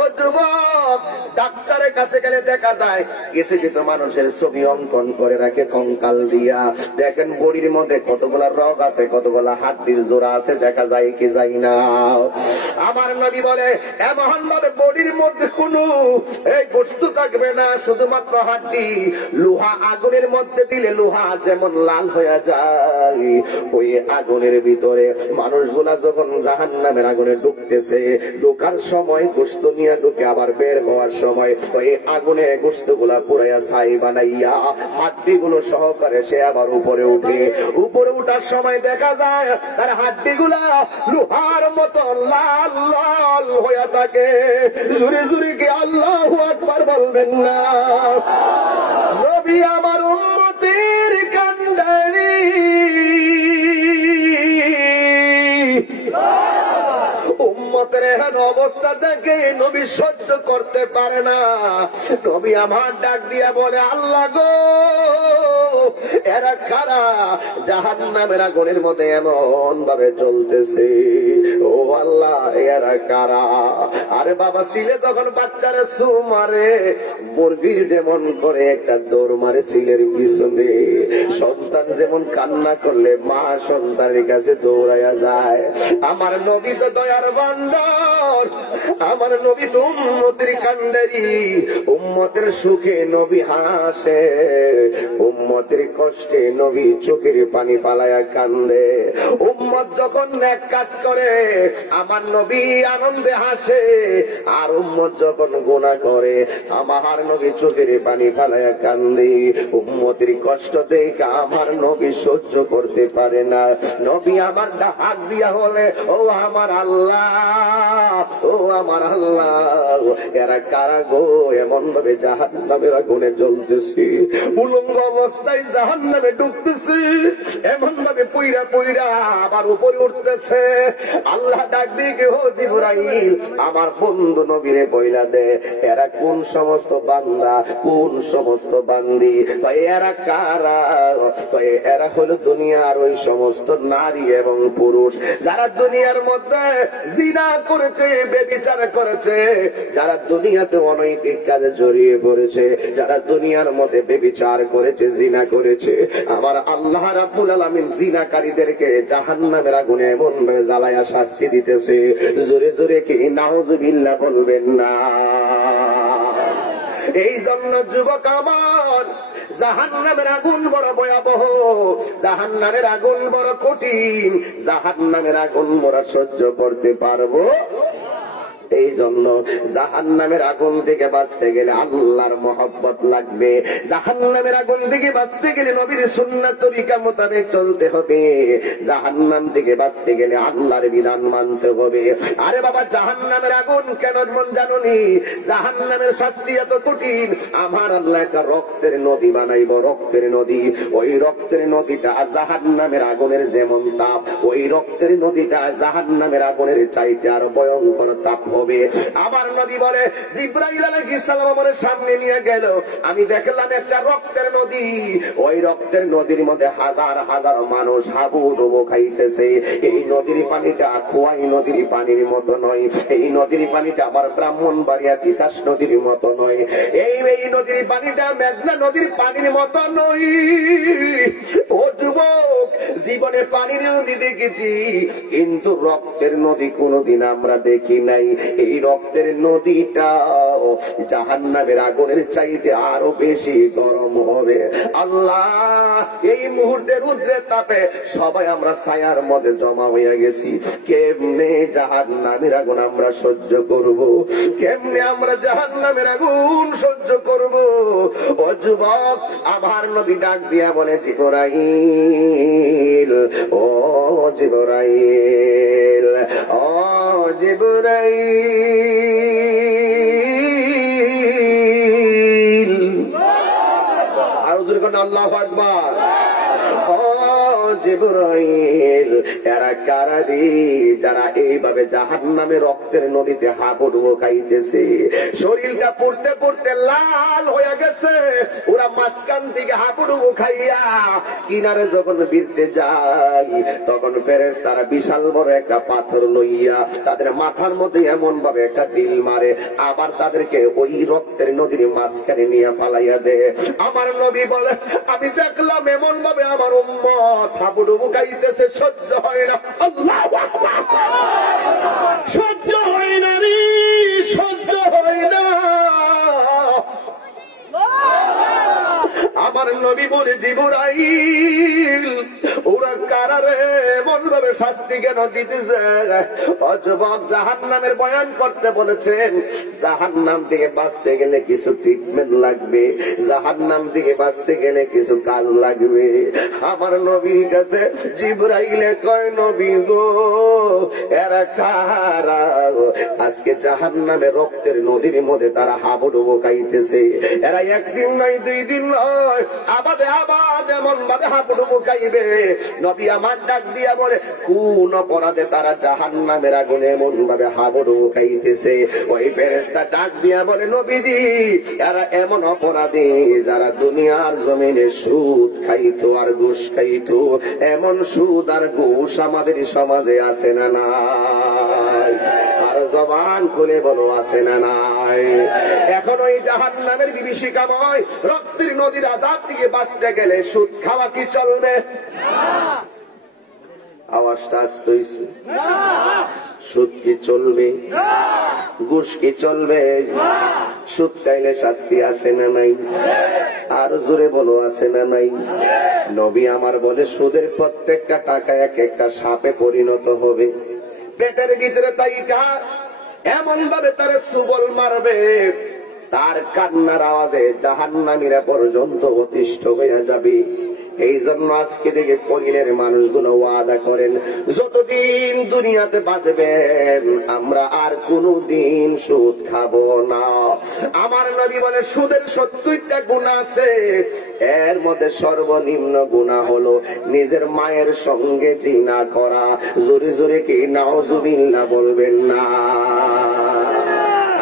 ও যুবক, ডাক্তারের কাছে গেলে দেখা যায় কিছু কিছু মানুষের ছবি অঙ্কন করে রাখে কঙ্কাল দিয়া। দেখেন বডির মধ্যে কতগুলা রগ আছে, কতগুলা হাড্ডির জোড়া আছে, দেখা যায় কি যায় না। আমার নবী বলে এমন ভাবে বডির মধ্যে কোনো এই গোশত থাকবে না, শুধুমাত্র হাড্ডি। লোহা আগুনের মধ্যে দিলে লোহা যেমন লাল হয়ে যায়, ওই আগুনের ভিতরে মানুষগুলা যখন জাহান্নামের আগুনে ঢুকতেছে, ঢোকার সময় গোশত নিয়ে ঢুকে, আবার বের হওয়ার সময় ওই আগুনে গোশত গুলা পুরাইয়া ছাই বানাইয়া হাড্ডি গুলো সহকারে সে আবার উপরে উঠে। উপরে উঠার সময় দেখা যায় তার হাড্ডি গুলা লোহার মতো লাল লাল হয়ে থাকে। জুরি জুরি কি আল্লাহু আকবার বলবেন না? নবী আমার উম্মতের কান্ডারি, উম্মতের এখন অবস্থা দেখে নবী সহ্য করতে পারে না। নবী আমার ডাক দিয়া বলে, আল্লাহ গো, এরা কারা জাহান্নামের আগুনের মধ্যে এমন ভাবে চলতেছে? ও আল্লাহ, এরা কারা? আরে বাবা, ছিলে যখন বাচ্চারে সু মারে, মুরগির যেমন করে একটা দৌড় মারে সিলের পিছনে, সন্তান যেমন কান্না করলে মা সন্তানের কাছে দৌড়াইয়া যায়, আমার নবী তো দয়ার ভান্ডার, আমার নবী তো উম্মতের কান্ডারি। উম্মতের সুখে নবী হাসে, উম্মতের কষ্টে নবী চোখের পানি পালায়া কান্দে। উম্মত যখন নেক কাজ করে আমার নবী আনন্দে হাসে, আর উম্মত যখন গুনাহ করে আমার নবী চোখের পানি ফালায়া কান্দে। উম্মতের কষ্ট দেখে আমার নবী সহ্য করতে পারে না। নবী আমার ডাক দিয়া বলে, ও আমার আল্লাহ, ও আমার আল্লাহ, এরা কারা গো এমন ভাবে জাহান্নামের আগুনে জ্বলতেছে, উলঙ্গ অবস্থায় জাহান্নামে ঢুকতেছে, এমন ভাবে পইরা পইরা আবার উপরে উঠতেছে। আল্লাহ ডাক দিয়ে, ও জিবরাইল, আমার বন্ধু নবীরে বইলা দে, এরা কোন সমস্ত বান্দা, কোন সমস্ত বান্দি? এরা কারা? এরা হলো দুনিয়ার ওই সমস্ত নারী এবং পুরুষ যারা দুনিয়ার মধ্যে জিনা করেছে, ব্যভিচার করেছে, যারা দুনিয়াতে অনৈতিক কাজে জড়িয়ে পড়েছে, যারা দুনিয়ার মধ্যে ব্যভিচার করেছে, জিনা করেছে। আমার আল্লাহ রাব্বুল আলামিন জিনাকারীদেরকে জাহান্নামের আগুনে এমন ভাবে জ্বালায়া শাস্তি দিতেছে, জোরে জোরে কি নাউযুবিল্লাহ বলবেন না? এই জন্য যুবক আমার, জাহান্নামের আগুন বড় ভয়াবহ, জাহান্নামের আগুন বড় কঠিন, জাহান্নামের আগুন বড় সহ্য করতে পারবো। এই জন্য জাহান্নামের আগুন থেকে বাঁচতে গেলে আল্লাহর মহব্বত লাগবে, জাহান্নামের আগুন থেকে বাঁচতে গেলে নবীর সুন্নাত তরিকা মোতাবেক চলতে হবে, জাহান্নাম থেকে বাঁচতে গেলে আল্লাহর বিধান মানতে হবে। আরে বাবা, জাহান্নামের আগুন কেন মন জানুনি? জাহান্নামের শাস্তি এত কঠিন, আমার আল্লাহ একটা রক্তের নদী বানাইব, রক্তের নদী। ওই রক্তের নদীটা জাহান্নামের আগুনের যেমন তাপ, ওই রক্তের নদীটা জাহান্নামের আগুনের চাইতে আরো ভয়ঙ্কর তাপ হবে। আমার নবী বলে, জিবরাইল আলাইহিস সালাম আমার সামনে নিয়ে গেল, আমি দেখলাম একটা রক্তের নদী, ওই রক্তের নদীর মধ্যে হাজার হাজার মানুষ হাবুডুবু খাইতেছে। এই নদীর পানিটা খোয়াই নদীর পানির মতো নয়, এই নদীর পানিটা আমার ব্রাহ্মণবাড়িয়া তিতাস নদীর মতো নয়, এই নদীর পানিটা মেঘনা নদীর পানির মতো নয়। ও যুবক, জীবনে পানির নদী দেখেছি, কিন্তু রক্তের নদী কোনদিন আমরা দেখি নাই। এই রক্তের নদীটা জাহান্নামের আগুনের চাইতে আরো বেশি গরম হবে। আল্লাহ, এই মুহূর্তে রুদ্রের তাপে সবাই আমরা ছায়ার মধ্যে জমা হয়ে গেছি। কেমনে জাহান্নামের আগুন আমরা সহ্য করব? কেমনে আমরা জাহান্নামের আগুন সহ্য করব? ও যুবক, আমার নবী ডাক দিয়া বলে, জিবরাইল, ও জিবরাইল, ও জিবরাইল, আর জোরে কোন আল্লাহু আকবার। ও জিবরাইল, এরা কারা রে যারা এইভাবে জাহান্নামে রক্তের নদীতে হাবুডুবু খাইতেছে, শরীরটা পড়তে পড়তে লাল হয়ে গেছে, ওরা মাঝখান থেকে হাবুডুবু খাইয়া কিনারে যখন ভিড়তে যায়, তখন ফেরেশতারা বিশাল বড় একটা পাথর লইয়া তাদের মাথার মধ্যে এমন ভাবে একটা ঢিল মারে, আবার তাদেরকে ওই রক্তের নদীর মাঝখানে নিয়ে ফালাইয়া দেয়। আমার নবী বলে, আমি দেখলাম এমন ভাবে আমার উম্মত হাবুডুবু খাইতেছে, সহ্য হয় না। আল্লাহু আকবার, সহ্য হয় না রে, সহ্য হয় না। আমার নবী বলে, জিবরাইল, ওরা কারারে এমন ভাবে শাস্তি কেন দিতেছে? অযুবক, জাহান্নামের বয়ান করতে বলেছেন, জাহান্নাম থেকে বাঁচতে গেলে কিছু ট্রিটমেন্ট লাগবে, জাহান্নাম থেকে বাঁচতে গেলে কিছু কাজ লাগবে। আমার নবীর কাছে জিবরাইলে কয়, নবী গো, এরা কারা? আজকে জাহান্নামে রক্তের নদীর মধ্যে তারা হাবুডুবু খাইতেছে, এরা একদিন নয়, দুই দিন নয়, আবাদে আবাদ এমন ভাবে হাবুডুবু খাইবে। নবী আমার ডাক দিয়া বলে কোন অপরাধে তারা জাহান্নামের আগুনে এমন ভাবে হাবুডুবু খাইতেছে। ওই ফেরেশতা ডাক দিয়া বলে নবীজি এরা এমন অপরাধী যারা দুনিয়ার জমিনে সুদ খাইতো আর ঘুষ খাইতো। এমন সুদ আর ঘুষ আমাদের সমাজে আছে না নাই? আর জবান খুলে বলো আছে না নাই? এখন ওই জাহান্নামের বিভীষিকাময় রক্তের নদীর আযাব থেকে বাঁচতে গেলে সুদ খাওয়া কি চলবে? আওয়াজটা আসতে হইছে। সুদ কি চলবে? ঘুষ কি চলবে? সুদ খাইলে শাস্তি আছে না নাই? আর জোরে বলো আছে না নাই? নবী আমার বলে সুদের প্রত্যেকটা টাকা এক একটা সাপে পরিণত হবে। পেটের ভিতরে তাইটা এমন ভাবে তারে সুবল মারবে, তার কান্নার আওয়াজে জাহান্নামীরা পর্যন্ত অতিষ্ঠ হয়ে যাবে। এই জন্য আজকে থেকে পরিণের মানুষগুলো ওয়াদা করেন যতদিন দুনিয়াতে বাঁচবেন আমরা আর কোনদিন সুদ খাবো না। আমার নবী বলে সুদের 70টা গুনাহ আছে, এর মধ্যে সর্বনিম্ন গুনাহ হলো নিজের মায়ের সঙ্গে জিনা করা। জোরে জোরে কি নাউজুবিল্লাহ বলবেন না?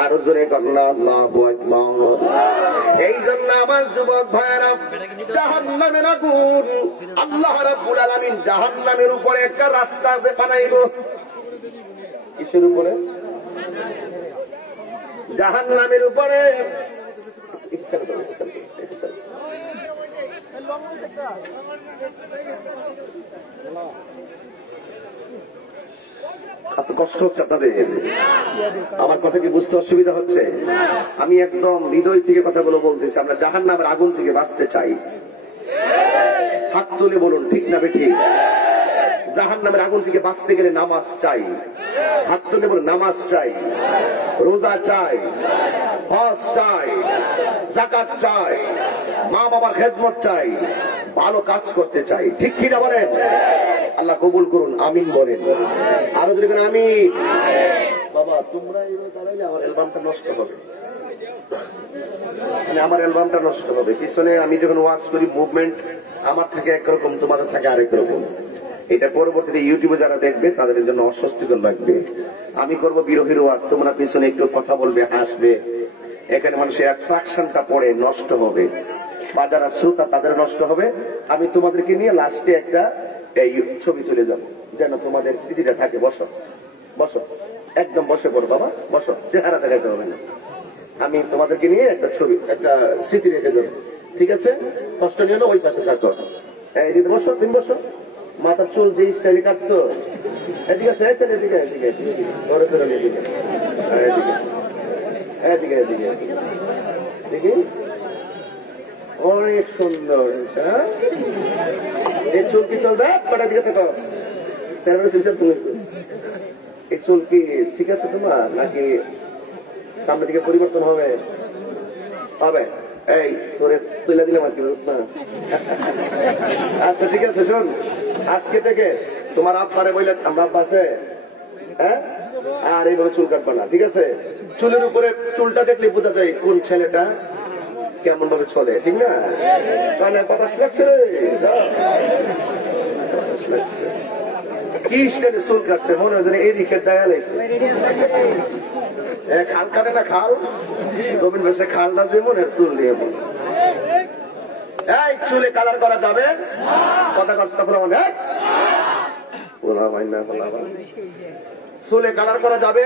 আর জোরে কন্যা আল্লাহু আকবার। এই জন্য আমার যুবক ভাইয়েরা জাহান্নামের আগুন আল্লাহ রাব্বুল আলামিন জাহান্নামের উপরে একটা রাস্তা বানাইব। কিসের উপরে? জাহান্নামের উপরে। কষ্ট হচ্ছে আপনাদের? আমার কথা কি বুঝতে অসুবিধা হচ্ছে? আমি একদম হৃদয় থেকে কথাগুলো বলতেছি। আমরা জাহান্নামের আগুন থেকে বাঁচতে চাই। হাত তুলে বলুন ঠিক না বেঠিক? জাহান্নামের আগুন থেকে বাঁচতে গেলে নামাজ চাই। হাত তুলে বলুন নামাজ চাই, রোজা চাই, হজ চাই, যাকাত চাই, মা বাবার খেদমত চাই, ভালো কাজ করতে চাই। ঠিক কিনা বলেন? আল্লাহ কবুল করুন, আমিন বলেন। আরো যদি আমিন। বাবা তোমরা দাঁড়াইলে আমার অ্যালবামটা নষ্ট হবে, আমার অ্যালবামটা নষ্ট হবে। পিছনে আমি যখন ওয়াজ করি মুভমেন্ট আমার থাকে একরকম, তোমাদের থাকে আরেক রকম। এটা পরবর্তীতে ইউটিউবে যারা দেখবে তাদের জন্য অস্বস্তিকর লাগবে। আমি করবো বিরোহীর ওয়াজ, তোমরা পিছনে একটু কথা বলবে, হাসবে। এখানে মানুষের অ্যাট্রাকশনটা পড়ে নষ্ট হবে, বা যারা শ্রোতা তাদের নষ্ট হবে। আমি তোমাদেরকে নিয়ে লাস্টে একটা এই ছবি তুলে যাবো যেন তোমাদের স্মৃতিটা থাকে। বসো বসো, একদম বসে পড়ো বাবা, বসো, চেহারা দেখাতে হবে না। আমি তোমাদেরকে নিয়ে একটা ছবি, একটা স্মৃতি রেখে যাবো, ঠিক আছে? কষ্ট নিও না, ওই পাশে থাকো। এদিকে বসো, তুমি বসো। মাথার চুল যে স্টাইলে কাটছো, এদিকে আসো, এদিকে এদিকে এদিকে ধরে ধরে এদিকে এদিকে এদিকে এদিকে দেখি, অনেক সুন্দর। এই চুল কি চলবে? কটা দিকে থাকো, এই চুল কি ঠিক আছে তোমার, নাকি সামনের দিকে পরিবর্তন হবে? হবে। এই তোরে তুলে দিলাম আর কি, বুঝছ না? আচ্ছা ঠিক আছে, শোন, আজকে থেকে তোমার আব্বারে বললে, আমরা আব্বা আছে, হ্যাঁ, আর এইভাবে চুল কাটবা না, ঠিক আছে? চুলের উপরে চুলটা দেখলে বোঝা যায় কোন ছেলেটা কেমন ভাবে চলে, ঠিক না? মানে বাতাস লাগছে, বাতাস লাগছে। কি স্টাইলে চুল কাটছে, মনে হয় যেন এই দিকে দায়া লাগছে। খাল কাটে না, খাল জমিন বসে খালটা যে মনে চুল দিয়ে বল। এই চুলে কালার করা যাবে? কথা কথা মনে চুলে কালার করা যাবে?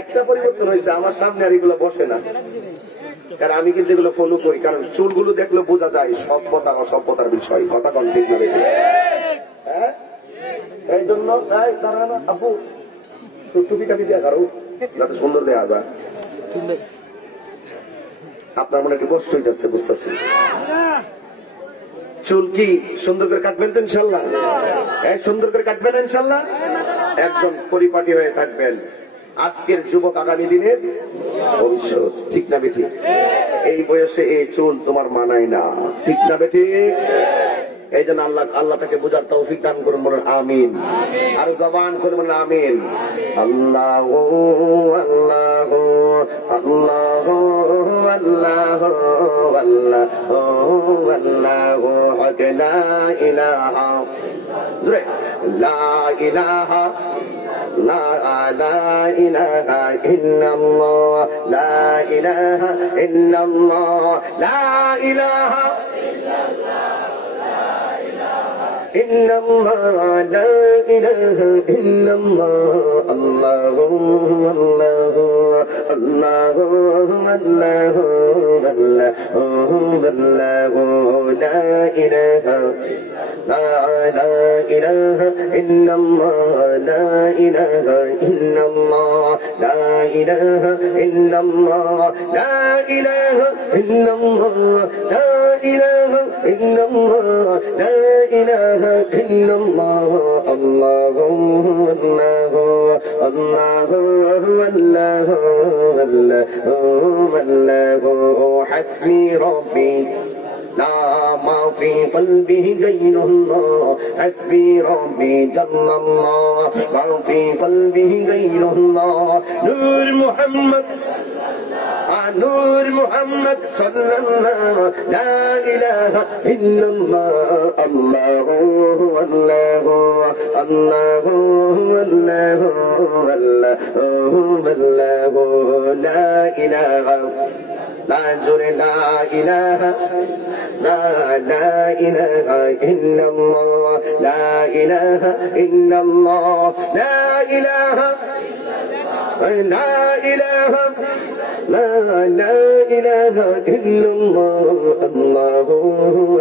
একটা পরিবর্তন হয়েছে, আমার সামনে আর এগুলো বসে না, কারণ আমি কিন্তু এগুলো ফলো করি। কারণ চুলগুলো দেখলে বোঝা যায় সভ্যতা আমার সভ্যতার বিষয়। কথা কন ঠিক না? এই জন্য আপু টুপিটা দিয়ে কারো যাতে সুন্দর দেওয়া যায়। আপনার মনে একটু কষ্ট হইতেছে, বুঝতেছি। চুল কি সুন্দর করে কাটবেন তো ইনশাল্লাহ? সুন্দর করে কাটবেন ইনশাল্লাহ, একদম পরিপাটি হয়ে থাকবেন। আজকের যুবক আগামী দিনের ভবিষ্যৎ, ঠিক না বেঠি? এই বয়সে এই চুল তোমার মানায় না, ঠিক না বেঠি? এই জন্য আল্লাহ তাকে বোঝার তৌফিক দান করুন, বলুন আমিন। আর জবান করে বলুন আমিন। আল্লাহ আল্লাহ আল্লাহ আল্লাহ আল্লাহ আল্লাহ লা ইলাহা জোরে লা ইলাহা لا إله إلا الله لا إله إلا الله لا إله إلا الله لا إله إلا الله الله الله الله الله الله لا إله لا إله إلا الله لا إله إلا الله لا إله إلا الله لا إله إلا الله لا إله إلا الله لا إله إلا الله الله الله الله الله الله الله حسبي ربي لا ما في قلبه غير الله حسبي ربي جل الله ما في قلبه غير الله نور محمد نور محمد صلى الله لا إله إلا الله الله الله الله الله الله لا إله لا جل لا إله لا إله إلا الله لا إله إلا الله لا إله لا إله لا إله إلا الله الله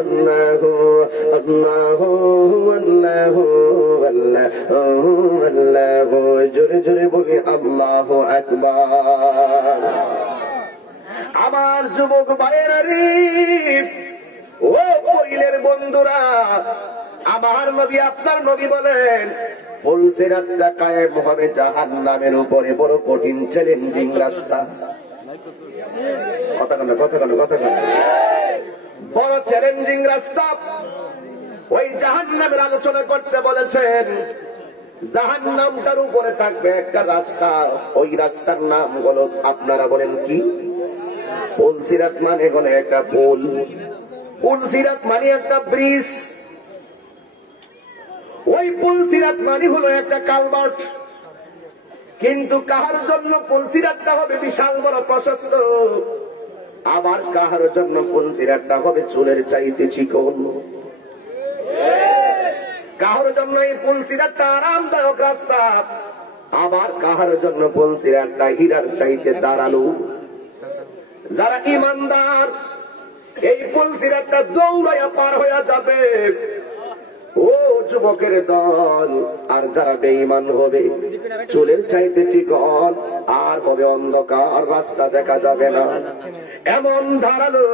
الله الله الله الله الله جر جر بولي الله أكبر আমার যুবক ভাইয়েরা রে ও কইলের বন্ধুরা আমার নবী আপনার নবী বলেন পুলসিরাতটা কায়েম হবে জাহান্নামের উপরে বড় কঠিন চ্যালেঞ্জিং রাস্তা কথা বড় চ্যালেঞ্জিং রাস্তা ওই জাহান্নামের আলোচনা করতে বলেছেন জাহান্নামটার উপরে থাকবে একটা রাস্তা ওই রাস্তার নাম হলো আপনারা বলেন কি পুলসিরাত মানে হলো একটা পুল পুলসিরাত মানে একটা ব্রিজ ওই পুলসিরাত মানে হলো একটা কালভার্ট কিন্তু কাহার জন্য পুলসিরাতটা হবে বিশাল বড় প্রশস্ত আবার কাহার জন্য পুলসিরাতটা হবে চুলের চাইতে চিকন কাহার জন্য এই পুলসিরাতটা আরামদায়ক রাস্তা আবার কাহার জন্য পুলসিরাতটা হীরার চাইতে দাঁড়ালো যারা ইমানদার এই পুলসিরাতটা দৌড়াইয়া পার হইয়া যাবে ও যুবকের দল আর যারা বেঈমান হবে চুলের চাইতে চিকন আর হবে অন্ধকার রাস্তা দেখা যাবে না এমন ধারালো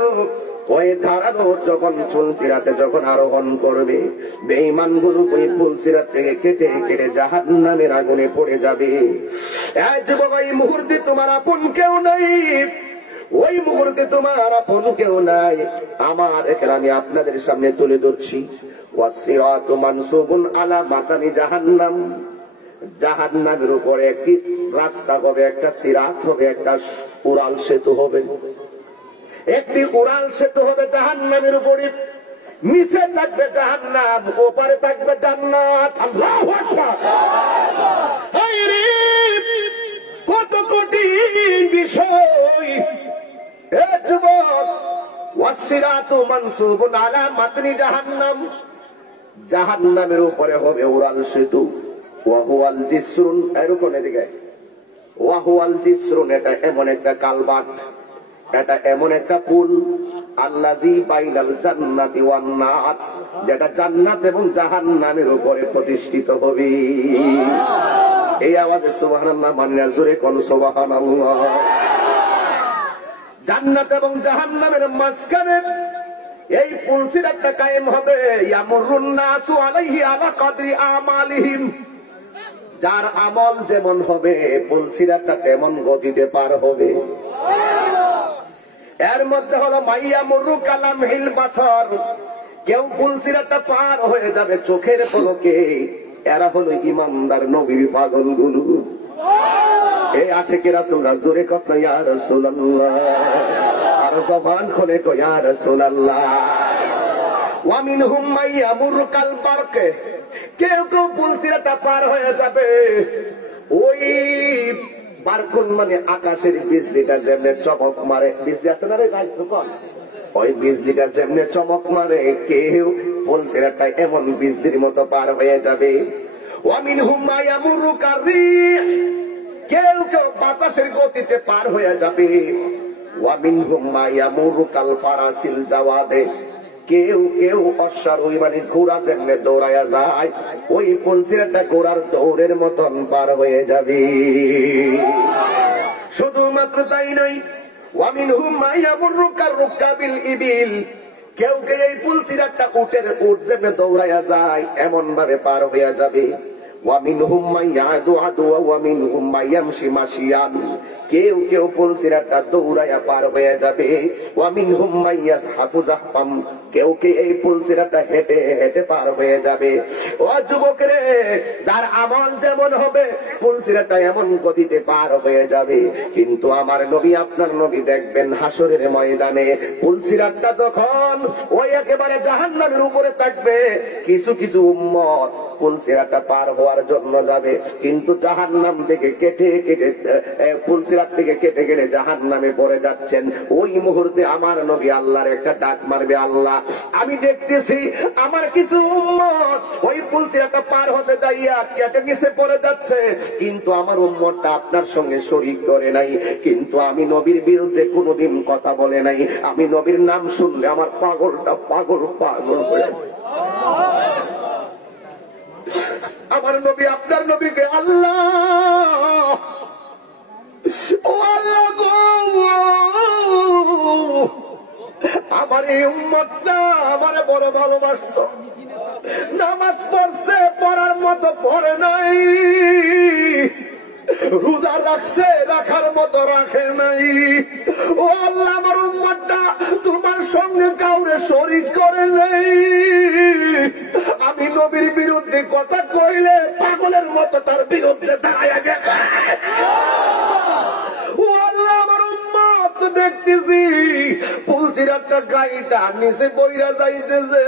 ওই ধারালো যখন পুলসিরাতে যখন আরোহণ করবে বেঈমান গুলো ওই পুলসিরাত থেকে কেটে কেটে জাহান্নামের আগুনে পড়ে যাবে এই যুবক এই মুহূর্তে তোমার আপন কেউ নাই ওই মুহূর্তে তোমার আপন কেউ নাই আমার এখানে আমি আপনাদের সামনে তুলে ধরছি ওয়াসিরাতু মানসুবুন আলা মাতানি জাহান্নাম জাহান্নামের উপরে একটি রাস্তা হবে একটা সিরাত হবে একটা উড়াল সেতু হবে একটি উড়াল সেতু হবে জাহান্নামের উপরে নিচে থাকবে জাহান্নাম ওপারে থাকবে জান্নাত আল্লাহু আকবার কত কঠিন বিষয় এ যুবক ওয়াসিরাতু মানসুবুন আলা মাতনি জাহান্নাম জাহান্নামের উপরে হবে উড়াল সেতু ওয়াহুয়াল জিসরুন এরকম এদিকে ওয়াহুয়াল জিসরুন এটা এমন একটা কালভার্ট এটা এমন একটা পুল আল্লাযী বাইনাল জান্নাতি ওয়ান নার যেটা জান্নাত এবং জাহান্নামের উপরে প্রতিষ্ঠিত হবে এই আওয়াজে সুবহানাল্লাহ মানে জোরে কোন সুবহানাল্লাহ জান্নাত এবং জাহান্নামের মাঝখানে এই পুলসিরাতটা কায়েম হবে ইয়ামুরুন নাসু আলাইহি আলা কদরি আমালিহিম যার আমল যেমন হবে পুলসিরাতটা তেমন গতিতে পার হবে এর মধ্যে হলো মাইয়ামুরু কালাম হিল বাসার কেউ পুলসিরাতটা পার হয়ে যাবে চোখের পলকে এরা হলো ইমানদার নবীর পাগল গুলো এই আশিকে রাসূলুল্লাহ জোরে কষ্ট ইয়া রাসূলুল্লাহ আর জবান খুলে কো ইয়া রাসূলুল্লাহ ওয়ামিনহুম মাইয়ামুরু কাল বারকে, কেউ কেউ পুলসিরাটা পার হয়ে যাবে ওই বারকুন মানে আকাশের বিজলিটা যেমনে চমক মারে, বিজলি আছে না রে ভাই কখন, ওই বিজলিটা যেমনে চমক মারে কেউ পুলসিরাটা এমন বিজলির মতো পার হয়ে যাবে। ওয়ামিনহুম মাইয়ামুরু কাররিহ, কেউ কেউ বাতাসের গতিতে পার হয়ে যাবে। ওয়ামিনহুম মাইয়ামুরু কাল ফারাসিল জাওয়াদে, কেউ কেউ অশ্বারোহী মানে ঘোড়া যেমনে দৌড়াইয়া যায় ওই পুলসিরাটা ঘোড়ার দৌড়ের মতন পার হয়ে যাবে। শুধুমাত্র তাই নয়, ওয়ামিনহুম মাইয়ামুরু কাররুকাবিল ইবিল, কেউ কেউ এই পুলসিরাটা উটের উট যেমনে দৌড়াইয়া যায় এমন ভাবে পার হইয়া যাবে। ওয়ামিনহুম মাইয়াদু আদুয়া ওয়ামিনহুম মাইয়ামশি মাশিয়ান, কেউ কেউ পুলসিরাটা দৌড়াইয়া পার হয়ে যাবে। ওয়ামিনহুম মাইয়াজহাফু জাহফাম, কেউ কেউ এই পুলসিরাটা হেঁটে হেঁটে পার হয়ে যাবে। ও যুবকরে, তার আমল যেমন হবে পুলসিরাটা এমন গতিতে পার হয়ে যাবে। কিন্তু আমার নবী আপনার নবী দেখবেন হাসরের ময়দানে পুলসিরাটা যখন ওই একেবারে জাহান্নামের উপরে থাকবে, কিছু কিছু উম্মত পুলসিরাটা পার হওয়ার জন্য যাবে, কিন্তু জাহান্নাম থেকে কেটে কেটে পুলসিরাত থেকে কেটে কেটে জাহান্নামে পড়ে যাচ্ছেন। ওই মুহূর্তে আমার নবী আল্লাহর একটা ডাক মারবে, আল্লাহ আমি দেখতেছি আমার কিছু উম্মত ওই পুলসিরাটা পার হতে যাইয়া কেটে নিচে পড়ে যাচ্ছে, কিন্তু আমার উম্মতটা আপনার সঙ্গে শরীক করে নাই, কিন্তু আমি নবীর বিরুদ্ধে কোনোদিন কথা বলে নাই, আমি নবীর নাম শুনলে আমার পাগলটা পাগল পাগল হয়ে যায়। আমার নবী আপনার নবীকে আল্লাহ, ও আল্লাহ গো, আমার এই উম্মতটা আমারে বড় ভালোবাসতো, নামাজ পড়ছে পড়ার মতো পড়ে নাই, রোজা রাখছে রাখার মতো রাখে নাই, ও আল্লাহ আমার উম্মতটা তোমার সঙ্গে কাউরে শরীক করে নাই, আমি নবীর বিরুদ্ধে কথা কইলে পাগলের মতো তার বিরুদ্ধে দাঁড়ায় গেছে। ও আল্লাহ আমার উম্মত দেখতেছি পুলসিরাটা গাইটা নিচে বইরা যাইতেছে,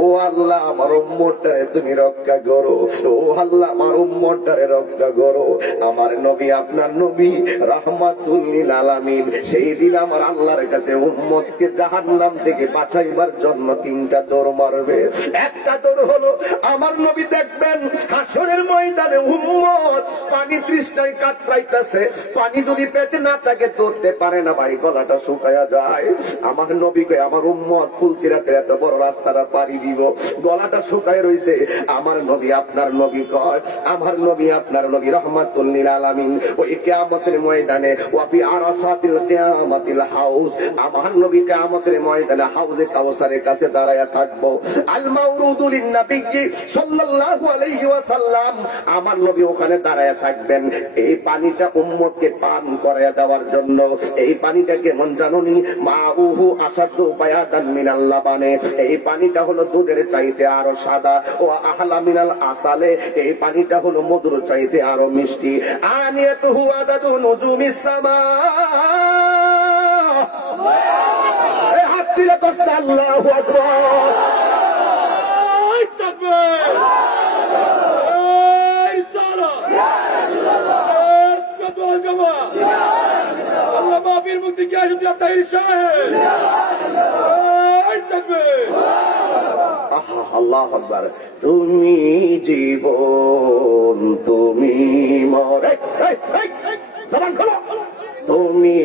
ও আল্লাহ আমার উম্মতটারে তুমি রক্ষা করো, ও আল্লাহ আমার উম্মতটারে রক্ষা করো। আমার নবী আপনার নবী রাহমাতুল লিল আলামিন, সেই দিন আমার আল্লাহর কাছে উম্মতকে জাহান্নাম থেকে বাঁচাইবার জন্য 3টা দৌড় মারবে। একটা দৌড় হলো আমার নবী দেখবেন হাসরের ময়দানে উম্মত পানি তৃষ্ণায় কাতরাইতেছে, পানি যদি পেটে না থাকে ধরতে পারে না ভাই, গলাটা শুকায়া যায়। আমার নবীকে আমার উম্মত পুলসিরাতের এত বড় রাস্তাটা পাড়ি দিব, গলাটা শুকায় রইছে। আমার নবী আপনার নবী কয়, আমার নবী আপনার নবী রাহমাতুল লিল আলামিন ওই কিয়ামতের ময়দানে ওয়াফি আরাসাতিল কিয়ামাতিল হাউজ, আমার নবী কিয়ামতের ময়দানে হাউজে কাউসারের কাছে দাঁড়ায়া থাকবো। আল মাউরুদু লিন নবী সাল্লাল্লাহু আলাইহি ওয়াসাল্লাম, আমার নবী ওখানে দাঁড়ায়া থাকবেন এই পানিটা উম্মতকে পান করায়া দেওয়ার জন্য। এই পানিটা কেমন জানুনি, মাউহু আসাদু বায়াদান মিনাল লাবানে, এই পানিটা হলো দুধের চাইতে আরো সাদা, ও আহলা মিনাল আসালে, এই পানিটা হলো মধুর চাইতে আরো মিষ্টি। আনিয়াতুহু আদাদু নুজুমিস সামা, এই হাত দিলে তো আল্লাহু আকবার, তাকবীর, এই সালাত, এই সালাত জামাত, আল্লাহ মাফির মুক্তি কি আছে তাহির সাহেব, এই তাকবীর, আল্লাহু আকবার। তুমি জীবন তুমি মরে, জবান খোলো, তুমি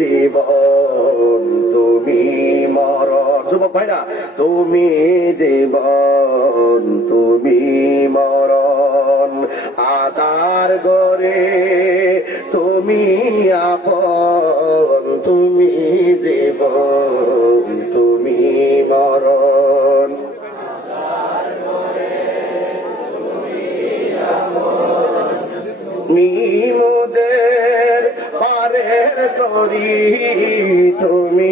জীবন তুমি মরণ, যুবক ভাইরা তুমি জীবন তুমি মরণ, আদার গরে তুমি আপন, তুমি জীবন তুমি মরণ, মোদের পারের তরি তুমি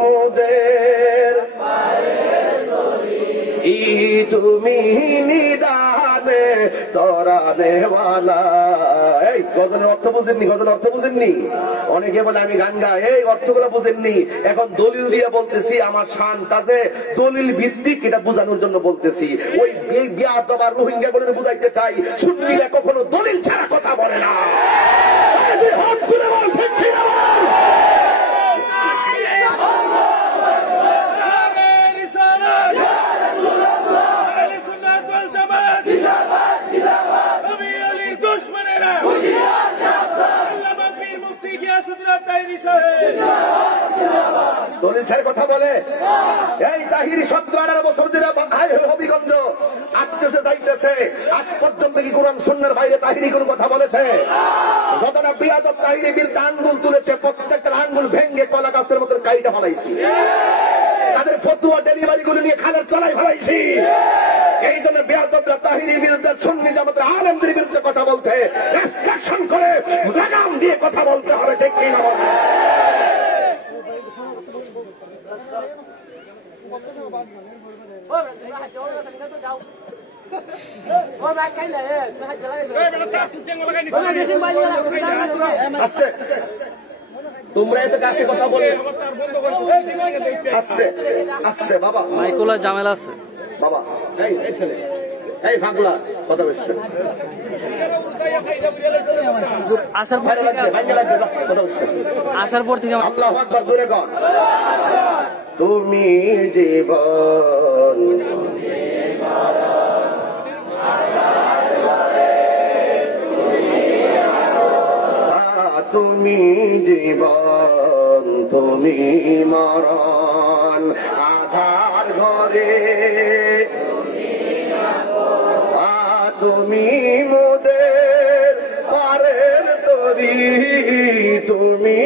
মোদের তুমি নিদানে তরানেওয়ালা, এই গজলের অর্থ বুঝেননি? গজলের অর্থ বুঝেননি? অনেকে বলে আমি গান গাই, এই অর্থগুলো বুঝেননি। এখন দলিল দিয়ে বলতেছি, আমার শানটা যে দলিল ভিত্তিক এটা বোঝানোর জন্য বলতেছি। ওই বেয়াদব আর রোহিঙ্গা বলে বুঝাইতে চাই, সুন্নিরা কখনো দলিল ছাড়া কথা বলে না। হাত তুলে বল, ঠিক কি না? দলিল ছাড়া কথা বলে। এই তাহিরি 17-18 বছর ধরে হবিগঞ্জ আসতেছে যাইতেছে, আজ পর্যন্ত কি কোরআন সুন্নাহর বাইরে তাহিরি কোন কথা বলেছে? যতটা বিয়াদব তাহিরি বিরুদ্ধে আঙ্গুল তুলেছে, প্রত্যেকটা আঙ্গুল ভেঙ্গে কলা গাছের মতো কাইটা ফলাইছি। তাদের ফতুয়া ডেলিভারি গুলো নিয়ে খালের তলায় ফলাইছি। এই জন্য বেয়াদবরা তাহিরির বিরুদ্ধে, সুন্নি জামাতের আলেমদের বিরুদ্ধে কথা বলতে রেস্ট্রিকশন করে লাগাম দিয়ে কথা বলতে হবে, ঠিক কি না? আস্তে তোমরা এত কাছে কথা বলে, আস্তে আস্তে বাবা, মাইকোলা ঝামেলা আছে বাবা। এই ছেলে, এই ফাগলা কথা বলছে, আসার পর থেকে আল্লাহু আকবার জোরে গান। তুমি জীবন তুমি জীবন, তুমি মরণ, আধার ঘরে তুমি মোদের পারের তরি, তুমি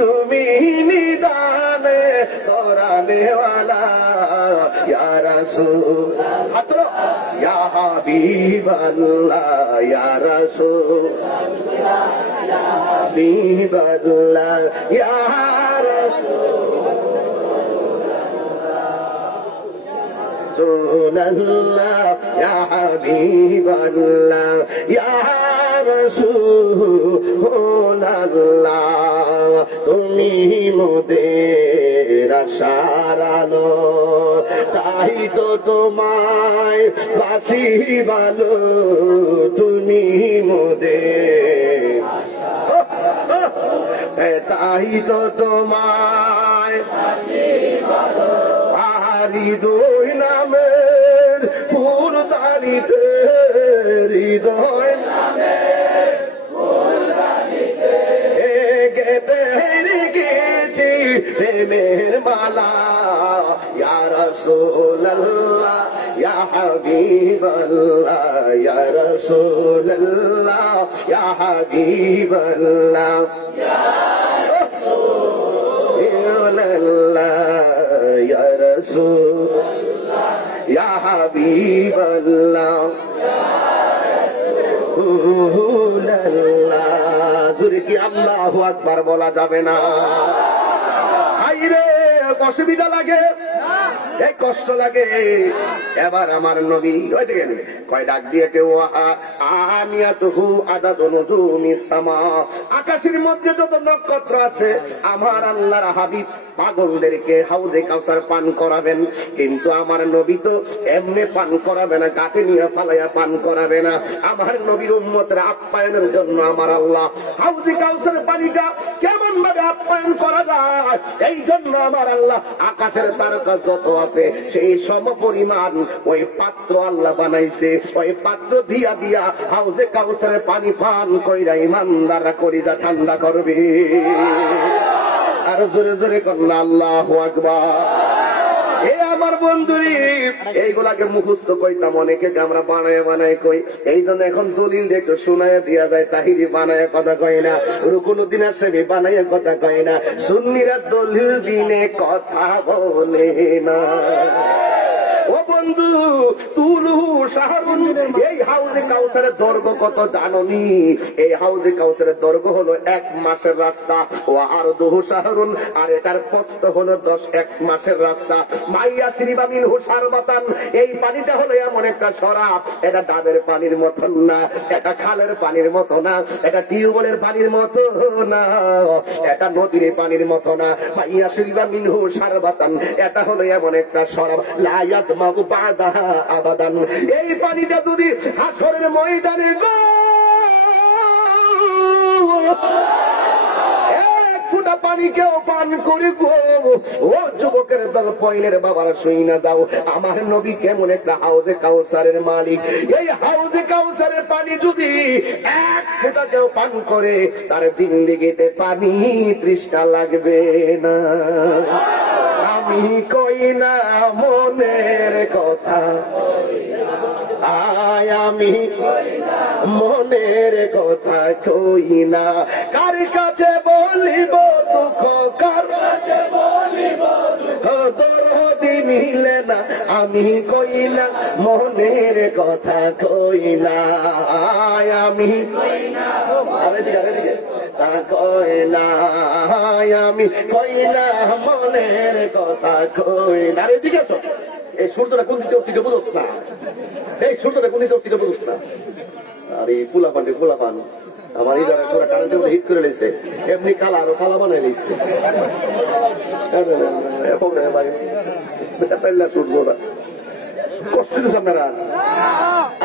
তুমি নিদানে তোরানেওয়ালা ইয়া রাসূল, হাতলো ইয়া হাবিবাল্লাহ ইয়া রাসূল, ইয়া হাবিবাল্লাহ ইয়া রাসূলুল্লাহ ইয়া হাবিবাল্লাহ ইয়া রাসূলুল্লাহ, তুমি মোদের আশার আলো, তাই তো তোমায় বাসি ভালো, তুমি মোদের, তাই তো তোমায় হৃদয় নামের ফুলদানিতে, হৃদয় গেতে গেছি প্রেমের মালা, ইয়া রাসূলুল্লাহ ইয়া হাবিবাল্লাহ ইয়া রাসূলুল্লাহ ইয়া হাবিবাল্লাহ ইয়া রাসূলুল্লাহ ইয়া রাসূলুল্লাহ ইয়া হাবিবাল্লাহ ইয়া রাসূলুল্লাহ। জোরে কি আল্লাহু আকবার বলা যাবে না? হাইরে অসুবিধা লাগে, এই কষ্ট লাগে। এবার আমার নবী কয় ডাক দিয়ে কেউ আনিয়াতুহু আদাদু নুজুমিস সামা, আকাশের মধ্যে যত নক্ষত্র আছে আমার আল্লাহর হাবিব পাগলদেরকে হাউজে কাউসার পান করাবেন। কিন্তু আমার নবী তো এমনি পান করাবে না, কাকে নিয়ে ফালাইয়া পান করাবে না। আমার নবীর উম্মতের আপ্যায়নের জন্য আমার আল্লাহ হাউজে কাউসার পানিটা কেমন ভাবে আপ্যায়ন করা যায়, এই জন্য আমার আল্লাহ আকাশের তারকা যত আছে সেই সম পরিমাণ ওই পাত্র আল্লাহ বানাইছে। ওই পাত্র দিয়া দিয়া হাউজে কাউসারের পানি পান কইরা ইমানদাররা কলিজা ঠান্ডা করবে। আর জোরে জোরে করলা আল্লাহু আকবার। এ আমার বন্ধুরি, এইগুলাকে মুখস্থ কইতাম অনেকে আমরা বানায় বানায় কই, এই জন্য এখন দলিল একটু শোনায় দিয়া যায়। তাহিরি বানায় কথা কয় না, রুকুনুদ্দিন আশরাফি বানায় কথা কয় না, সুন্নিরা দলিল বিনে কথা বলে না। ও বন্ধু তুলহু শাহরুন, এই হাউজে কাউসারের দৈর্ঘ্য কত জানোনি? এই হাউজে কাউসারের দৈর্ঘ্য হলো 1 মাসের রাস্তা। ও আর দুহু শাহরুন, আর এটার প্রস্থ হলো 1 মাসের রাস্তা। মাইয়া শ্রীবা মিনহু শারবাতান, এই পানিটা হলো এমন একটা শরাব, এটা ডাবের পানির মতন না, এটা খালের পানির মতো না, এটা টিউবওয়েলের পানির মতো না, এটা নদীর পানির মতো না। মাইয়া শ্রীবা মিনহু শারবাতান, এটা হলো এমন একটা শরাব লা ইয়াজমাউ বাদাহা আবাদান। এই পানিটা যদি হাসরের ময়দানে গো ফুটা পানি কেউ পান করে গো, ও যুবকের দল পয়লের বাবার শুই না যাও, আমার নবী কেমন একটা হাউজে কাউসারের মালিক। এই হাউজে কাউসারের পানি যদি 1 ফোঁটা কেউ পান করে, তার জিন্দেগিতে পানি তৃষ্ণা লাগবে না। আমি কই না মনের কথা, আয় আমি মনের কথা কই না, কার কাছে বলিব দুঃখ, কার কাছে বলিব দুঃখ, দরদি মিলে না, আমি কই না মনের কথা কই না, আয় আমি কই না, আরেদিকে তা কই না, আমি কই না মনের কথা কই না। এদিকে আসো, এই সূর্যটা কোন দিকে উঠছে বুঝোস না, এই সূর্যটা কোন দিকে উঠছে বুঝোস না। আর এই পোলাপান আমার এই জায়গায় পুরো কারেন্টের মধ্যে হিট করে লেছে, এমনি কালা আরো কালা বানাই লেছে। কষ্ট দিচ্ছে আপনারা,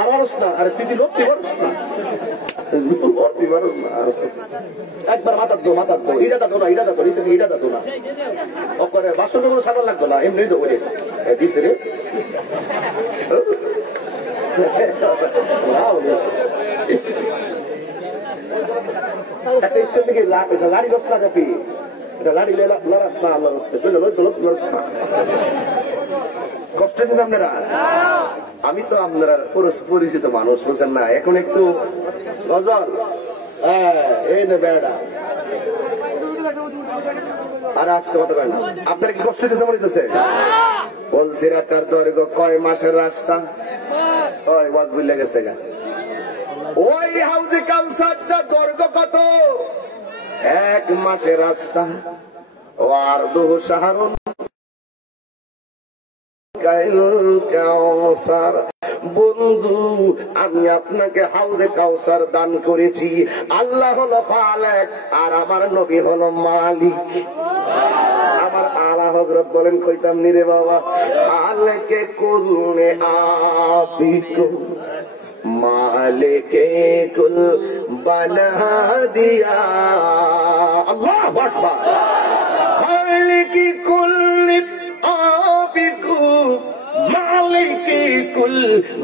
আমারও না, আরে তুই লড়তে পারস না, একবার মাথার দো, ইটা দাতো না, ইটা দাতো না, ওপরে বাসনের মধ্যে সাদা লাগতো না, এমনি তো বলে দিছে রে। লাড়ি রস না কাপি, এটা লাড়ি লড়াস না, আল্লাহ কষ্ট দিচ্ছে আপনারা। আমি তো আপনারা পরিচিত মানুষ, বুঝেন না, এখন একটু গজল এই না বেড়া। আর আজকে কত কয় না, আপনার কি কষ্ট দিচ্ছে মনে হইতেছে? বলছি রাতার দৈর্ঘ্য কয় মাসের রাস্তা, ওই ওয়াজ বুঝলে গেছে গা। ওই হাউজে কাউসারটা দৈর্ঘ্য কত? 1 মাসের রাস্তা। ও আর দুহু শাহরুন কাউসার, বন্ধু আমি আপনাকে হাউজে কাউসার দান করেছি। আল্লাহ হলো খালেক আর আমার নবী হলো মালিক। আমার আলা হযরত বলেন কইতাম নি রে বাবা, খালেকে কুলনে আবিকু মালিকে কুল বানা দিয়া। আল্লাহু আকবার। খালেকি কুল আবিকু মালিকি কুল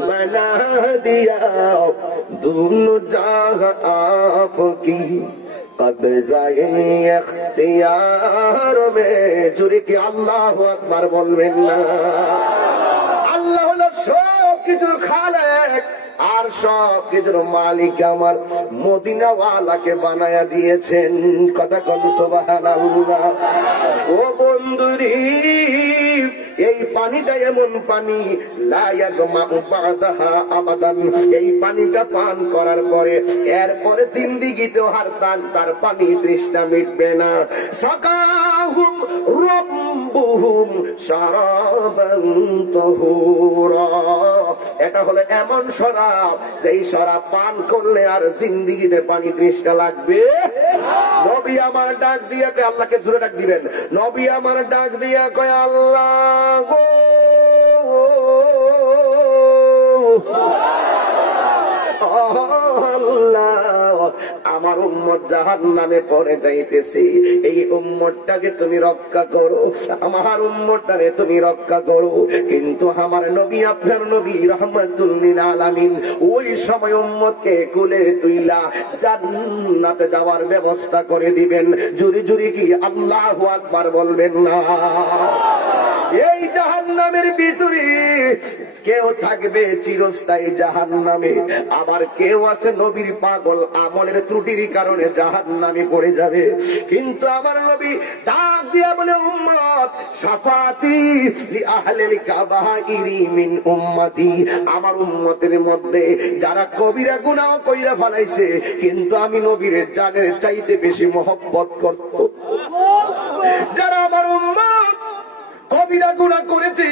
বনা দিয়া, দুনো জাহাं आपकी কবজায়ে ইখতিয়ার মে। জুরে কি আল্লাহু আকবার বলবেন না? আল্লাহ হলো সব কিছুর খালেক আর সব কিছুর মালিক আমার মদিনাওয়ালাকে বানায়া দিয়েছেন। কথা কোন সুবহানাল্লাহ। ও বন্ধুরি, এই পানিটা এমন পানি লা ইয়াগমাউ বাদাহা আবাদান। এই পানিটা পান করার পরে এরপরে জিন্দেগিতেও তার পানি তৃষ্ণা মিটবে না। সাকাহুম রাব্বুহুম শারাবান তাহুরা। এটা হলো এমন শরাব, যেই শরাব পান করলে আর জিন্দেগিতে পানি তৃষ্ণা লাগবে। নবী আমার ডাক দিয়ে কয়, আল্লাহকে জোরে ডাক দিবেন। নবী আমার ডাক দিয়ে কয়, আল্লাহ গো, আল্লাহ আমার উম্মত জাহান্নামে পড়ে যাইতেছে, এই উম্মতটাকে তুমি রক্ষা করো, আমার উম্মতটারে তুমি রক্ষা করো। কিন্তু আমার নবী, আপনার নবী রাহমাতুল লিল আলামিন ওই সময় উম্মতকে কুলে তুইলা জান্নাতে যাওয়ার ব্যবস্থা করে দিবেন। জুরি জুরি কি আল্লাহু আকবার বলবেন না? এই জাহান্নামের ভিতরে কেউ থাকবে চিরস্থায়ী জাহান্নামে, আবার কেউ আছে নবীর পাগল আমলের ত্রুটির কারণে জাহান্নামে পড়ে যাবে। কিন্তু আমার নবী ডাক দিয়া বলে, উম্মত শাফাতি লি আহলিল কাবাইরি মিন উম্মতি, আমার উম্মতের মধ্যে যারা কবিরা গুনাহ কইরা ফেলাইছে কিন্তু আমি নবীর জানের চাইতে বেশি মহব্বত করত, যারা আমার উম্মত কবিরা গুনাহ করেছে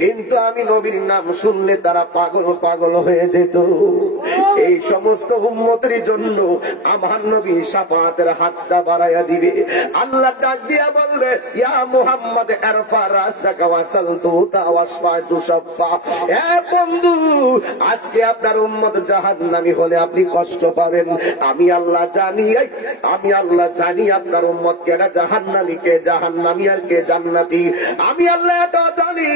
কিন্তু আমি নবীর নাম শুনলে তারা পাগল পাগল হয়ে যেত, এই সমস্ত উম্মতের জন্য আমার নবী শাফাতের হাতটা বাড়াইয়া দিবে। আল্লাহ ডাক দিয়া বলবে, ইয়া মুহাম্মদ আরফা রাসাকা ওয়াসালতু তাওয়াসফা তুশফা, এ বন্ধু আজকে আপনার উম্মত জাহান্নামী হলে আপনি কষ্ট পাবেন। আমি আল্লাহ জানি, আমি আল্লাহ জানি আপনার উম্মত কেডা জাহান্নামী, কে জাহান্নামী আর কে জান্নাতি। আমি আল্লাহ এটা জানি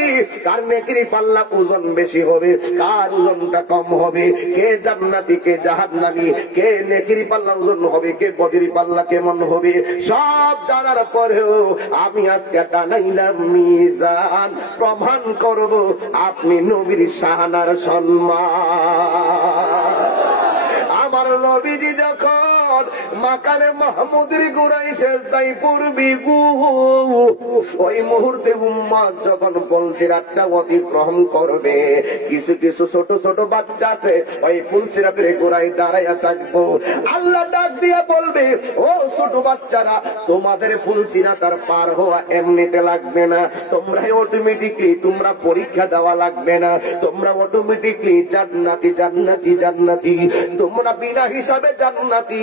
কার নেকির পাল্লা ওজন বেশি হবে, কার ওজনটা কম হবে, কে জান্নাতি কে জাহান্নামী, কে নেকির পাল্লা ওজন হবে, কে বদির পাল্লা কেমন হবে, সব জানার পরেও আমি আজকে টানাইলাম মিজান, প্রমাণ করব আপনি নবীর শাহানার সম্মান। আমার নবীজি যখন মাকামে মাহমুদের গোড়ায় সেজদায় পড়বি গো, ওই মুহূর্তে উম্মত যখন পুলসিরাতটা অতিক্রম করবে, কিছু কিছু ছোট ছোট বাচ্চা আছে ওই পুলসিরাতের গোড়ায় দাঁড়াইয়া থাকবো। আল্লাহ ডাক দিয়ে বলবে, ও ছোট বাচ্চারা, তোমাদের পুলসিরাত আর পার হওয়া এমনিতে লাগবে না, তোমরা অটোমেটিকলি তোমরা পরীক্ষা দেওয়া লাগবে না, তোমরা অটোমেটিকলি জান্নাতি জান্নাতি জান্নাতি, তোমরা বিনা হিসাবে জান্নাতি।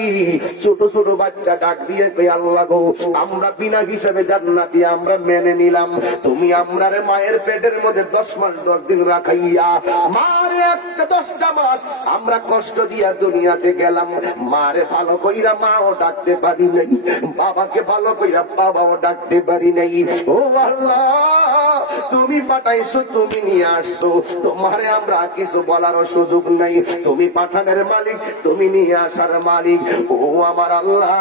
ছোট ছোট বাচ্চা ডাক দিয়ে কই, আল্লাহ গো আমরা বিনা হিসাবে জান্নাতি, আমরা মেনে নিলাম। তুমি আমরা মায়ের পেটের মধ্যে 10 মাস 10 দিন রাখাইয়া মারে একটা 10টা মাস আমরা কষ্ট দিয়া দুনিয়াতে গেলাম, মারে ভালো কইরা মাও ডাকতে পারি নাই, বাবাকে ভালো কইরা বাবাও ডাকতে পারি নাই। ও আল্লাহ তুমি পাঠাইছো, তুমি নিয়ে আসছো, তোমারে আমরা কিছু বলারও সুযোগ নাই, তুমি পাঠানের মালিক, তুমি নিয়ে আসার মালিক। ও আমার আল্লাহ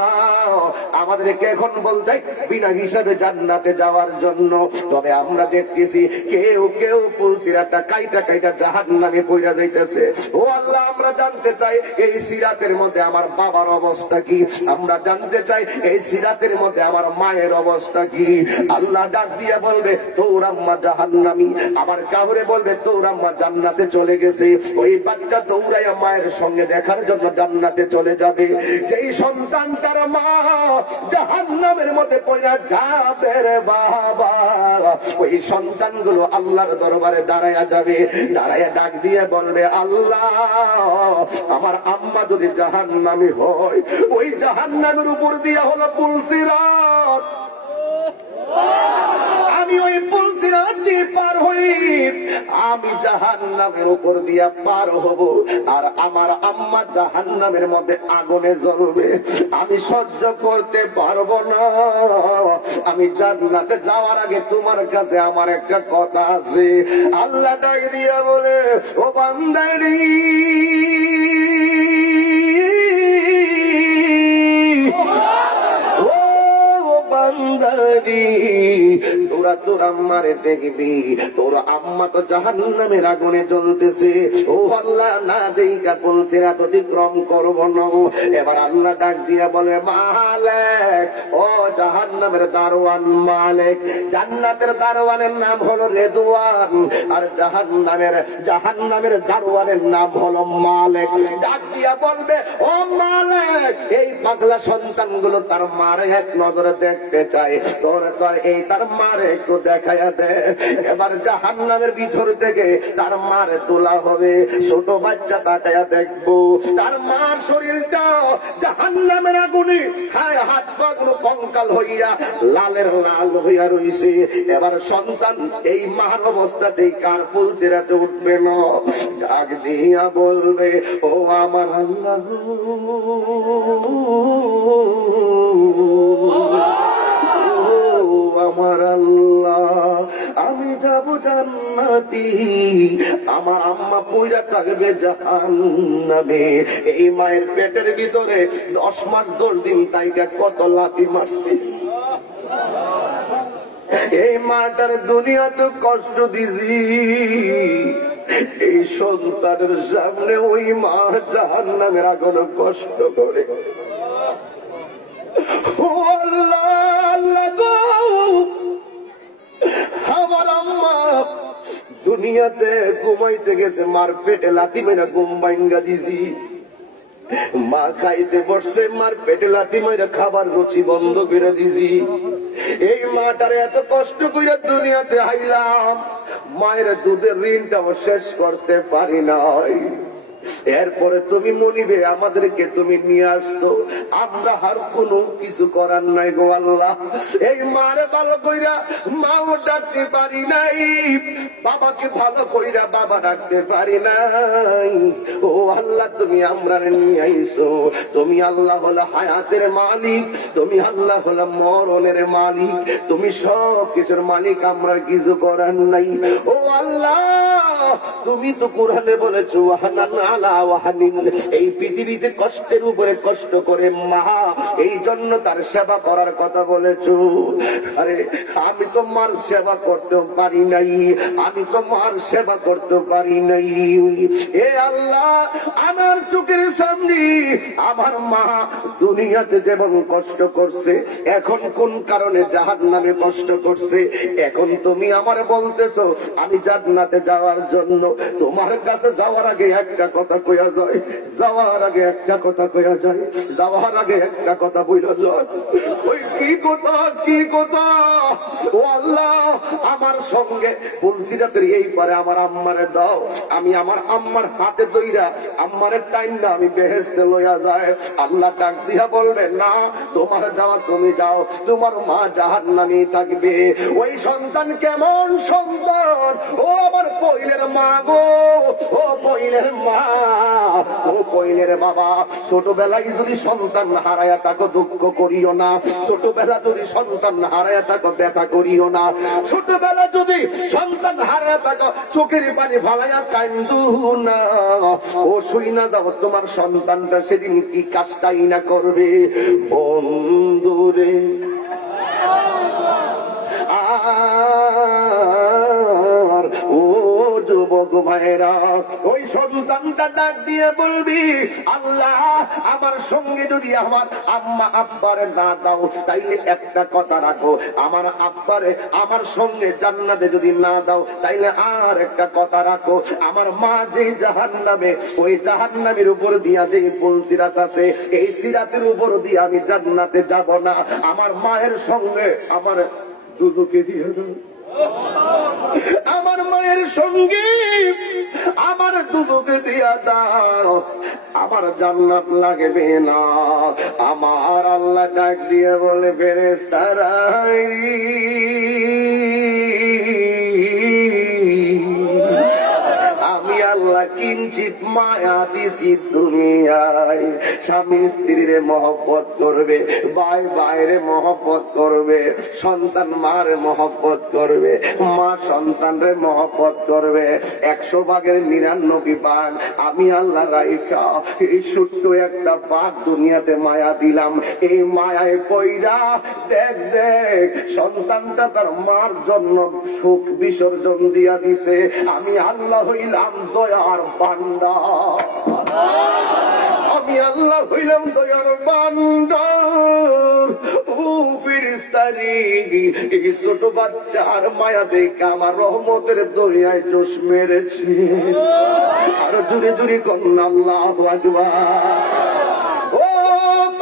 আমাদেরকে এখন বলতে বিনা হিসাবে জান্নাতে যাওয়ার জন্য, তবে আমরা দেখতেছি কেউ কেউ পুলসিরাতটা কাইটা কাইটা জাহান্নামে পড়ে যাইতেছে। ও আল্লাহ আমরা জানতে চাই এই সিরাতের মধ্যে আমার বাবার অবস্থা কি, আমরা জানতে চাই এই সিরাতের মধ্যে আমার মায়ের অবস্থা কি। আল্লাহ ডাক দিয়ে বলবে, তোর আম্মা জাহান্নামী, আবার কাউরে বলবে তোর আম্মা জান্নাতে চলে গেছে। ওই বাচ্চা দৌড়াইয়া মায়ের সঙ্গে দেখার জন্য জান্নাতে চলে যাবে। যেই সন্তান তার মা জাহান্নামের মধ্যে পড়ে যাবে রে বাবা, ওই সন্তানগুলো আল্লাহর দরবারে দাঁড়ায়া যাবে, দাঁড়ায়া ডাক দিয়ে বলবে, আল্লাহ আমার আম্মা যদি জাহান্নামী হয়, ওই জাহান্নামের উপর দিয়া হলো পুলসিরাত, আমি ওই পুলসিরাত দিয়ে পার হই, আমি জাহান্নামের উপর দিয়া পার হব, আর আমার আম্মা জাহান্নামের মধ্যে আগুনে জ্বলবে, আমি সহ্য করতে পারবো না। আমি জান্নাতে যাওয়ার আগে তোমার কাছে আমার একটা কথা আছে। আল্লাহ ডাক দিয়া বলে, ও বান্দারি বান্দারি, তোরা তোর আম্মারে দেখবি, তোর আম্মা তো জাহান্নামের আগুনে জ্বলতেছে। ও আল্লাহ না দেইকা পুলসিরাত অতিক্রম করব না। এবার আল্লাহ ডাক দিয়া বলে, মালিক, ও জাহান্নামের দারওয়ান মালিক, জান্নাতের দারওয়ানের নাম হলো রেদওয়ান, আর জাহান্নামের দারওয়ানের নাম হলো মালিক। ডাক দিয়া বলবে, ও মালিক, এই পাগলা সন্তানগুলো তার মারে এক নজরে দেখতে চায়, তোর এই তার মারে একটু দেখাইয়া দে। এবার জাহান্নামের ভিতর থেকে তার মারে তোলা হবে, ছোট বাচ্চা তাকাইয়া দেখবো তার মার শরীরটা জাহান্নামের আগুনে হাত পা গুলো কঙ্কাল হইয়া লালের লাল হইয়া রইছে। এবার সন্তান এই মার অবস্থাতেই কার পুলসিরাতে উঠবে না, ডাক দিয়া বলবে, ও আমার আল্লাহ, আমার আল্লাহ, আমি যাব জান্নাতি, আমার আম্মা পয়রা থাকবে জাহান্নামে। এই মায়ের পেটের ভিতরে 10 মাস 10 দিন তাইকা কত লাথি মারছি, এই মাটার দুনিয়াতে কষ্ট দিছি, এই সন্তানের সামনে ওই মা জাহান্নামের আগুনে কষ্ট করে। ও আল্লাহ, আল্লাহ গো, আমার আম্মা দুনিয়াতে ঘুমাইতে গেছে, মার পেটে লাথি মেরা ঘুম ভাঙ্গা দিছি। মা খাইতে বসছে, মার পেটে লাথি মেরা খাবার রুচি বন্ধ করে দিছি। এই মাটারে এত কষ্ট করে দুনিয়াতে আইলাম, মায়ের দুধের ঋণটাও শেষ করতে পারি নাই। এরপরে তুমি মনিবে আমাদেরকে তুমি নিয়ে আসছো, আমরা আর কোনো কিছু করার নাই গো আল্লাহ। এই মারে ভালো কইরা মাও ডাকতে পারি নাই, বাবাকে ভালো কইরা বাবা ডাকতে পারি নাই। ও আল্লাহ, তুমি আমরা নিয়ে আইছো। তুমি আল্লাহ হলো হায়াতের মালিক, তুমি আল্লাহ হলো মরণের মালিক, তুমি সব কিছুর মালিক, আমরা কিছু করার নাই। ও আল্লাহ, তুমি তো কোরআনে বলেছো এই পৃথিবীতে কষ্টের উপরে কষ্ট করে মা, এই জন্য তার সেবা করার কথা বলেছো। আরে আমি তো মার সেবা করতে পারি নাই, আমি তো মার সেবা করতে পারি নাই। এ আল্লাহ, আমার চোখের সামনে আমার মা দুনিয়াতে যেমন কষ্ট করছে, এখন কোন কারণে জাহান্নামে কষ্ট করছে, এখন তুমি আমার বলতেছো আমি জান্নাতে যাওয়ার জন্য। তোমার কাছে যাওয়ার আগে একটা কথা কইয়া যায়, যাওয়ার আগে একটা কথা কইয়া যায়, যাওয়ার আগে একটা কথা বইলা যায়। ওই কি কথা, কি কথা? ও আল্লাহ, আমার সঙ্গে পুলসিরাতের এই পারে আমার আম্মারে দাও, আমি আমার আম্মার হাতে দইরা আম্মারে টাইম না আমি বেহেশতে লইয়া যায়। আল্লাহ ডাক দিয়া বলবে না, তোমার যাওয়া তুমি যাও, তোমার মা জাহান্নামেই থাকবে। ওই সন্তান কেমন সন্তান? ও আমার পইলের মা গো, ও পইলের মা, ও পইলের বাবা, ছোটবেলায় যদি সন্তান হারায়া তাকে দুঃখ করিও না, ছোটবেলা যদি সন্তান হারায়া তাকে ব্যথা করিও না, ছোটবেলা যদি সন্তান হারায়া তাকে চোখের পানি ফালাইয়া কান্দু না। ও শুই না যাও, তোমার সন্তানটা সেদিন কি কাজটাই না করবে। বন্ধুরে আর ও যুবক ভাইরা, ওই সন্তানটা ডাক দিয়ে বলবি, আল্লাহ আমার সঙ্গে যদি আমার আম্মা আব্বারে না দাও, তাইলে একটা কথা রাখো, আমার আব্বারে আমার সঙ্গে জান্নাতে যদি না দাও, তাইলে আর একটা কথা রাখো, আমার মা যে জাহান্নামে, ওই জাহান্নামের উপর দিয়া যে পুল সিরাত আছে, এই সিরাতের উপর দিয়ে আমি জান্নাতে যাব না। আমার মায়ের সঙ্গে আমার দুজকে দিয়ে দাও, আমার মায়ের সঙ্গে আমার দুজকে দিয়া দাও, আমার জান্নাত লাগবে না। আমার আল্লাহ ডাক দিয়ে বলে, ফেরেশতারা আমি আল্লাহ কিঞ্চিত মায়া দিছি দুনিয়ায়। স্বামী স্ত্রীরে মহব্বত করবে, ভাই ভাইরে মহব্বত করবে, সন্তান মারে মহব্বত করবে, মা সন্তানরে মহব্বত করবে। 100 ভাগের 99 ভাগ আমি আল্লাহ রাইখা এই ছোট্ট একটা ভাগ দুনিয়াতে মায়া দিলাম। এই মায়ায় পইরা দেখ দেখ সন্তানটা তার মার জন্য সুখ বিসর্জন দিয়া দিছে। আমি আল্লাহ হইলাম দয়ার বান্দা, আমি আল্লাহ হইলাম দয়ার বান্দা। ও ফেরেশতারি, এই ছোট বাচ্চার মায়া দেখে আমার রহমতের দরিয়ায় জোশ মেরেছে। আরো জুড়ে জুড়ে কন্যা আল্লাহু আকবার। ও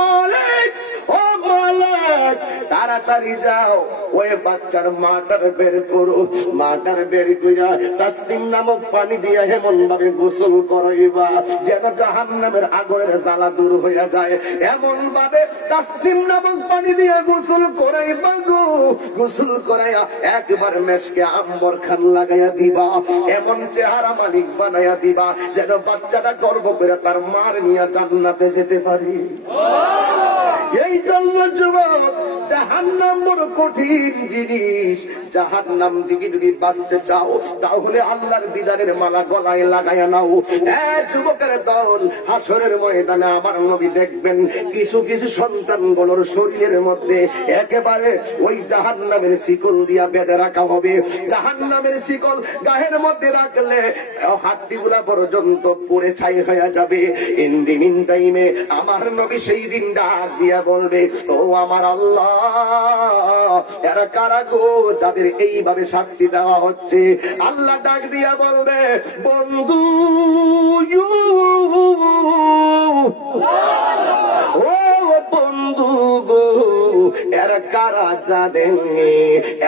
মালিক, ও মালিক, তাড়াতাড়ি যাও ওই বাচ্চার মাটার বের করো, মাটার বের কইরা তাসনিম নামক পানি দিয়া এমন ভাবে গোসল করাইবা যেন জাহান্নামের আগুনের জ্বালা দূর হইয়া যায়। এমন ভাবে তাসনিম নামক পানি দিয়া গোসল করাইবা গো, গোসল করাইয়া একবার মেশকে আম্বর খান লাগাইয়া দিবা, এমন চেহারা মালিক বানাইয়া দিবা যেন বাচ্চাটা গর্ব করে তার মার নিয়ে জান্নাতে যেতে পারি। এই এই জন্য যুবক, জাহান্নাম বড় কঠিন জিনিস। জাহান্নাম থেকে যদি বাঁচতে চাও তাহলে আল্লাহর বিধানের মালা গলায় লাগায়া নাও। যুবকের দল, হাসরের ময়দানে আমার নবী দেখবেন কিছু কিছু সন্তানগুলোর শরীরের মধ্যে একেবারে ওই জাহান্নামের শিকল দিয়া বেঁধে রাখা হবে। জাহান্নামের শিকল গায়ের মধ্যে রাখলে হাড্ডিগুলা পর্যন্ত পুড়ে ছাই হয়ে যাবে। ইন দি মিন টাইমে আমার নবী সেই দিন ডাক দিয়া বলবে, ও আমার আল্লাহ, এরা কারা গো যাদের এইভাবে শাস্তি দেওয়া হচ্ছে? আল্লাহ ডাক দিয়া বলবে, বন্ধু, ও বন্ধু গো, এরা কারা জানেন?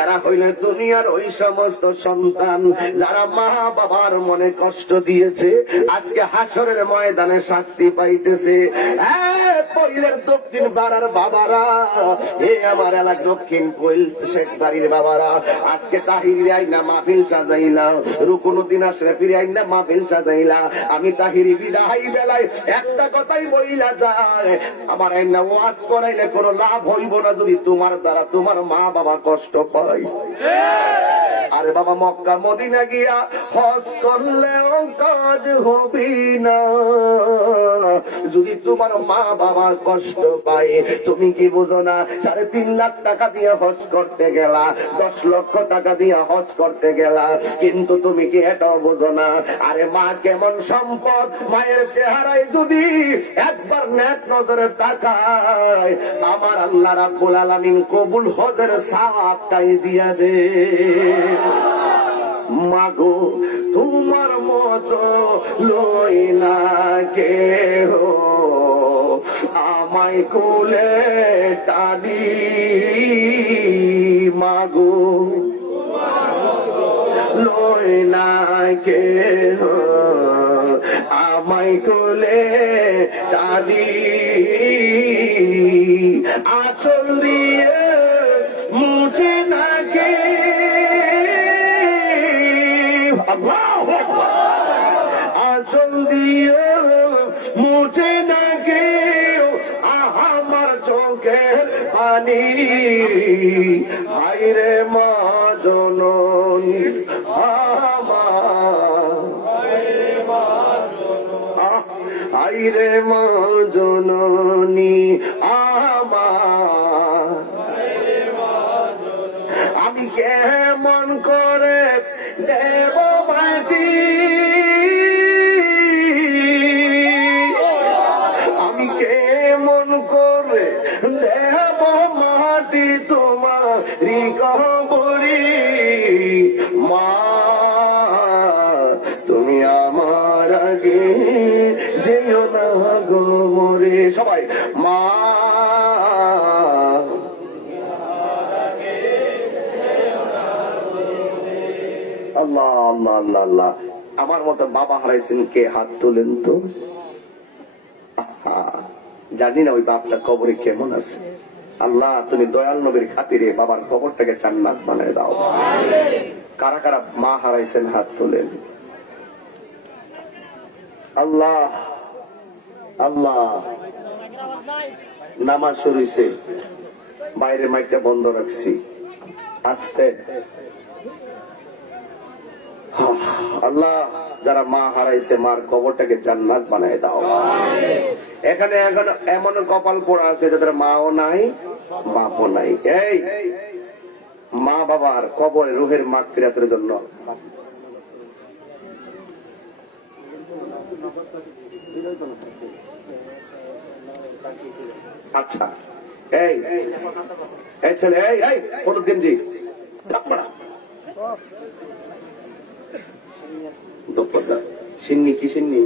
এরা হইলে দুনিয়ার ওই সমস্ত সন্তান যারা মা বাবার মনে কষ্ট দিয়েছে, আজকে হাসরের ময়দানে শাস্তি পাইতেছে। পইলের দক্ষিণ পাড়ার বাবারা, আমার এলাকা দক্ষিণ পইল শেখ বাড়ির বাবারা, আজকে তাহিরি আইনা মাহফিল সাজাইলা, রুকুনুদ্দিন আশরাফির আইনা মাহফিল সাজাইলা। আমি তাহিরি বিদায় বেলায় একটা কথাই বইলা যায়, আমার আইনা ওয়াজ করাইলে কোনো লাভ হইব না যদি তোমার দ্বারা তোমার মা বাবা কষ্ট পায়। আরে বাবা, মক্কা মদিনা গিয়া হজ করলেও কাজ হবে না যদি তোমার মা বাবা কষ্ট পায়। তুমি কি বুঝো না? 3.5 লাখ টাকা দিয়ে হজ করতে গেলা, 10 লক্ষ টাকা দিয়ে হজ করতে গেলা, কিন্তু তুমি কি এটাও বুঝো না? আরে মা কেমন সম্পদ, মায়ের চেহারায় যদি একবার নেক নজরে তাকায়, আমার আল্লাহ রাব্বুল আলামিন কবুল হজের সওয়াবটাই দিয়া দে। মাগো, তোমার মতো লই না কেহ, আমায় কোলে টানি। মাগো, লই না কেহ, আমায় কোলে টানি। আঁচল দিয়ে মুছে নাকে, আঁচল দিয়ে মুছে নাকে আমার চোখের পানি। হায়রে মা জননী আমার, হায়রে মা জননী আমার, আমি কেমন করে দেব মাটি, আমি কেমন করে দেব মাটি তোমারি কবরি। মা, তুমি আমার আগে যেও না গো মরে। সবাই মা, আল্লাহ আল্লাহ আল্লাহ আল্লাহ। আমার মতো বাবা হারাইছেন কে? হাত তোলেন তো। জানি না ওই বাপটা কবরে কেমন আছে। আল্লাহ, তুমি দয়াল নবীর খাতিরে বাবার কবরটাকে জান্নাত বানায় দাও। কারা কারা মা হারাইছেন হাত তোলেন। আল্লাহ আল্লাহ। নামাজ শুরু হইছে, বাইরে মাইকটা বন্ধ রাখছি, আস্তে। আল্লাহ, যারা মা হারাইছে মার কবরটাকে জান্নাত বানায় দাও। এখানে এখন এমন কপাল পড়া আছে যাদের মাও নাই বাপও নাই। এই মা বাবার কবরে রুহের মাগফিরাতের জন্য আচ্ছা, এই এই ছেলে, এই এই ফরুদ্দিন জি, সিন্নি কি সিন্নি?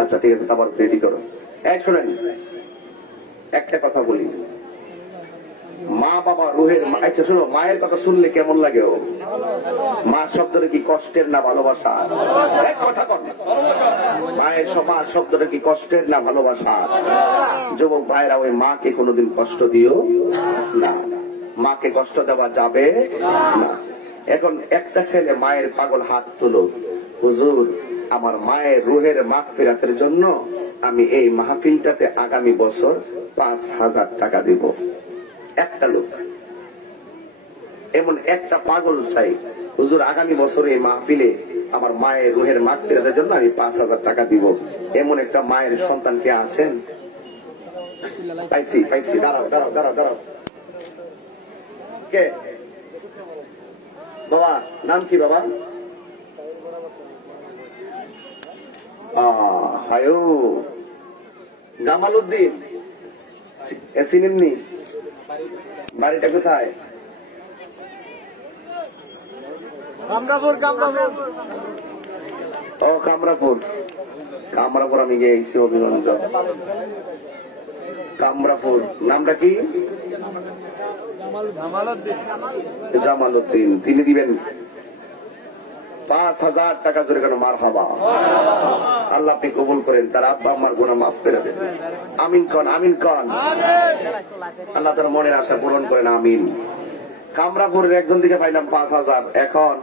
আচ্ছা ঠিক আছে, খাবার রেডি করো। এই শোনেন, একটা কথা বলি, মা বাবা রুহের। আচ্ছা শোনো, মায়ের কথা শুনলে কেমন লাগে? ও মা শব্দটা কি কষ্টের না ভালোবাসা? এক কথা কর, মায়ের মা শব্দটা কি কষ্টের না ভালোবাসা? যুবক ভাইরা, ওই মাকে কোনোদিন কষ্ট দিও না, মাকে কষ্ট দেওয়া যাবে না। এখন একটা ছেলে মায়ের পাগল হাত তুলো, হুজুর আমার মায়ের রুহের মাগফিরাতের জন্য আমি এই মাহফিলটাতে আগামী বছর 5,000 টাকা দিব। একটা লোক, এমন একটা পাগল চাই, হুজুর আগামী বছর এই মাহফিলে আমার মায়ের রুহের মাগফিরাতের জন্য আমি 5,000 টাকা দিব। এমন একটা মায়ের সন্তান কে আছেন? পাইছি পাইছি, দাঁড়াও দাঁড়াও দাঁড়াও দাঁড়াও। কে বাবা? নাম কি বাবা? হায়ো জামাল উদ্দিন, চিনেননি? বাড়িটা কোথায়? কামরাপুর। ও কামরাপুর। কামরাপুর আমি গিয়েছি অভিগঞ্জ। কামরাপুর। নামটা কি? জামাল উদ্দিন। তিনি দিবেন 5,000 টাকা জোরে কেন? মারহাবা। আল্লাহ আপনি কবুল করেন, তার আব্বা আম্মার গুনাহ মাফ করে দেন। আমিন কন, আমিন কন। আল্লাহ তার মনের আশা পূরণ করেন, আমিন। কামরাপুরের একজন দিকে পাইলাম 5,000, এখন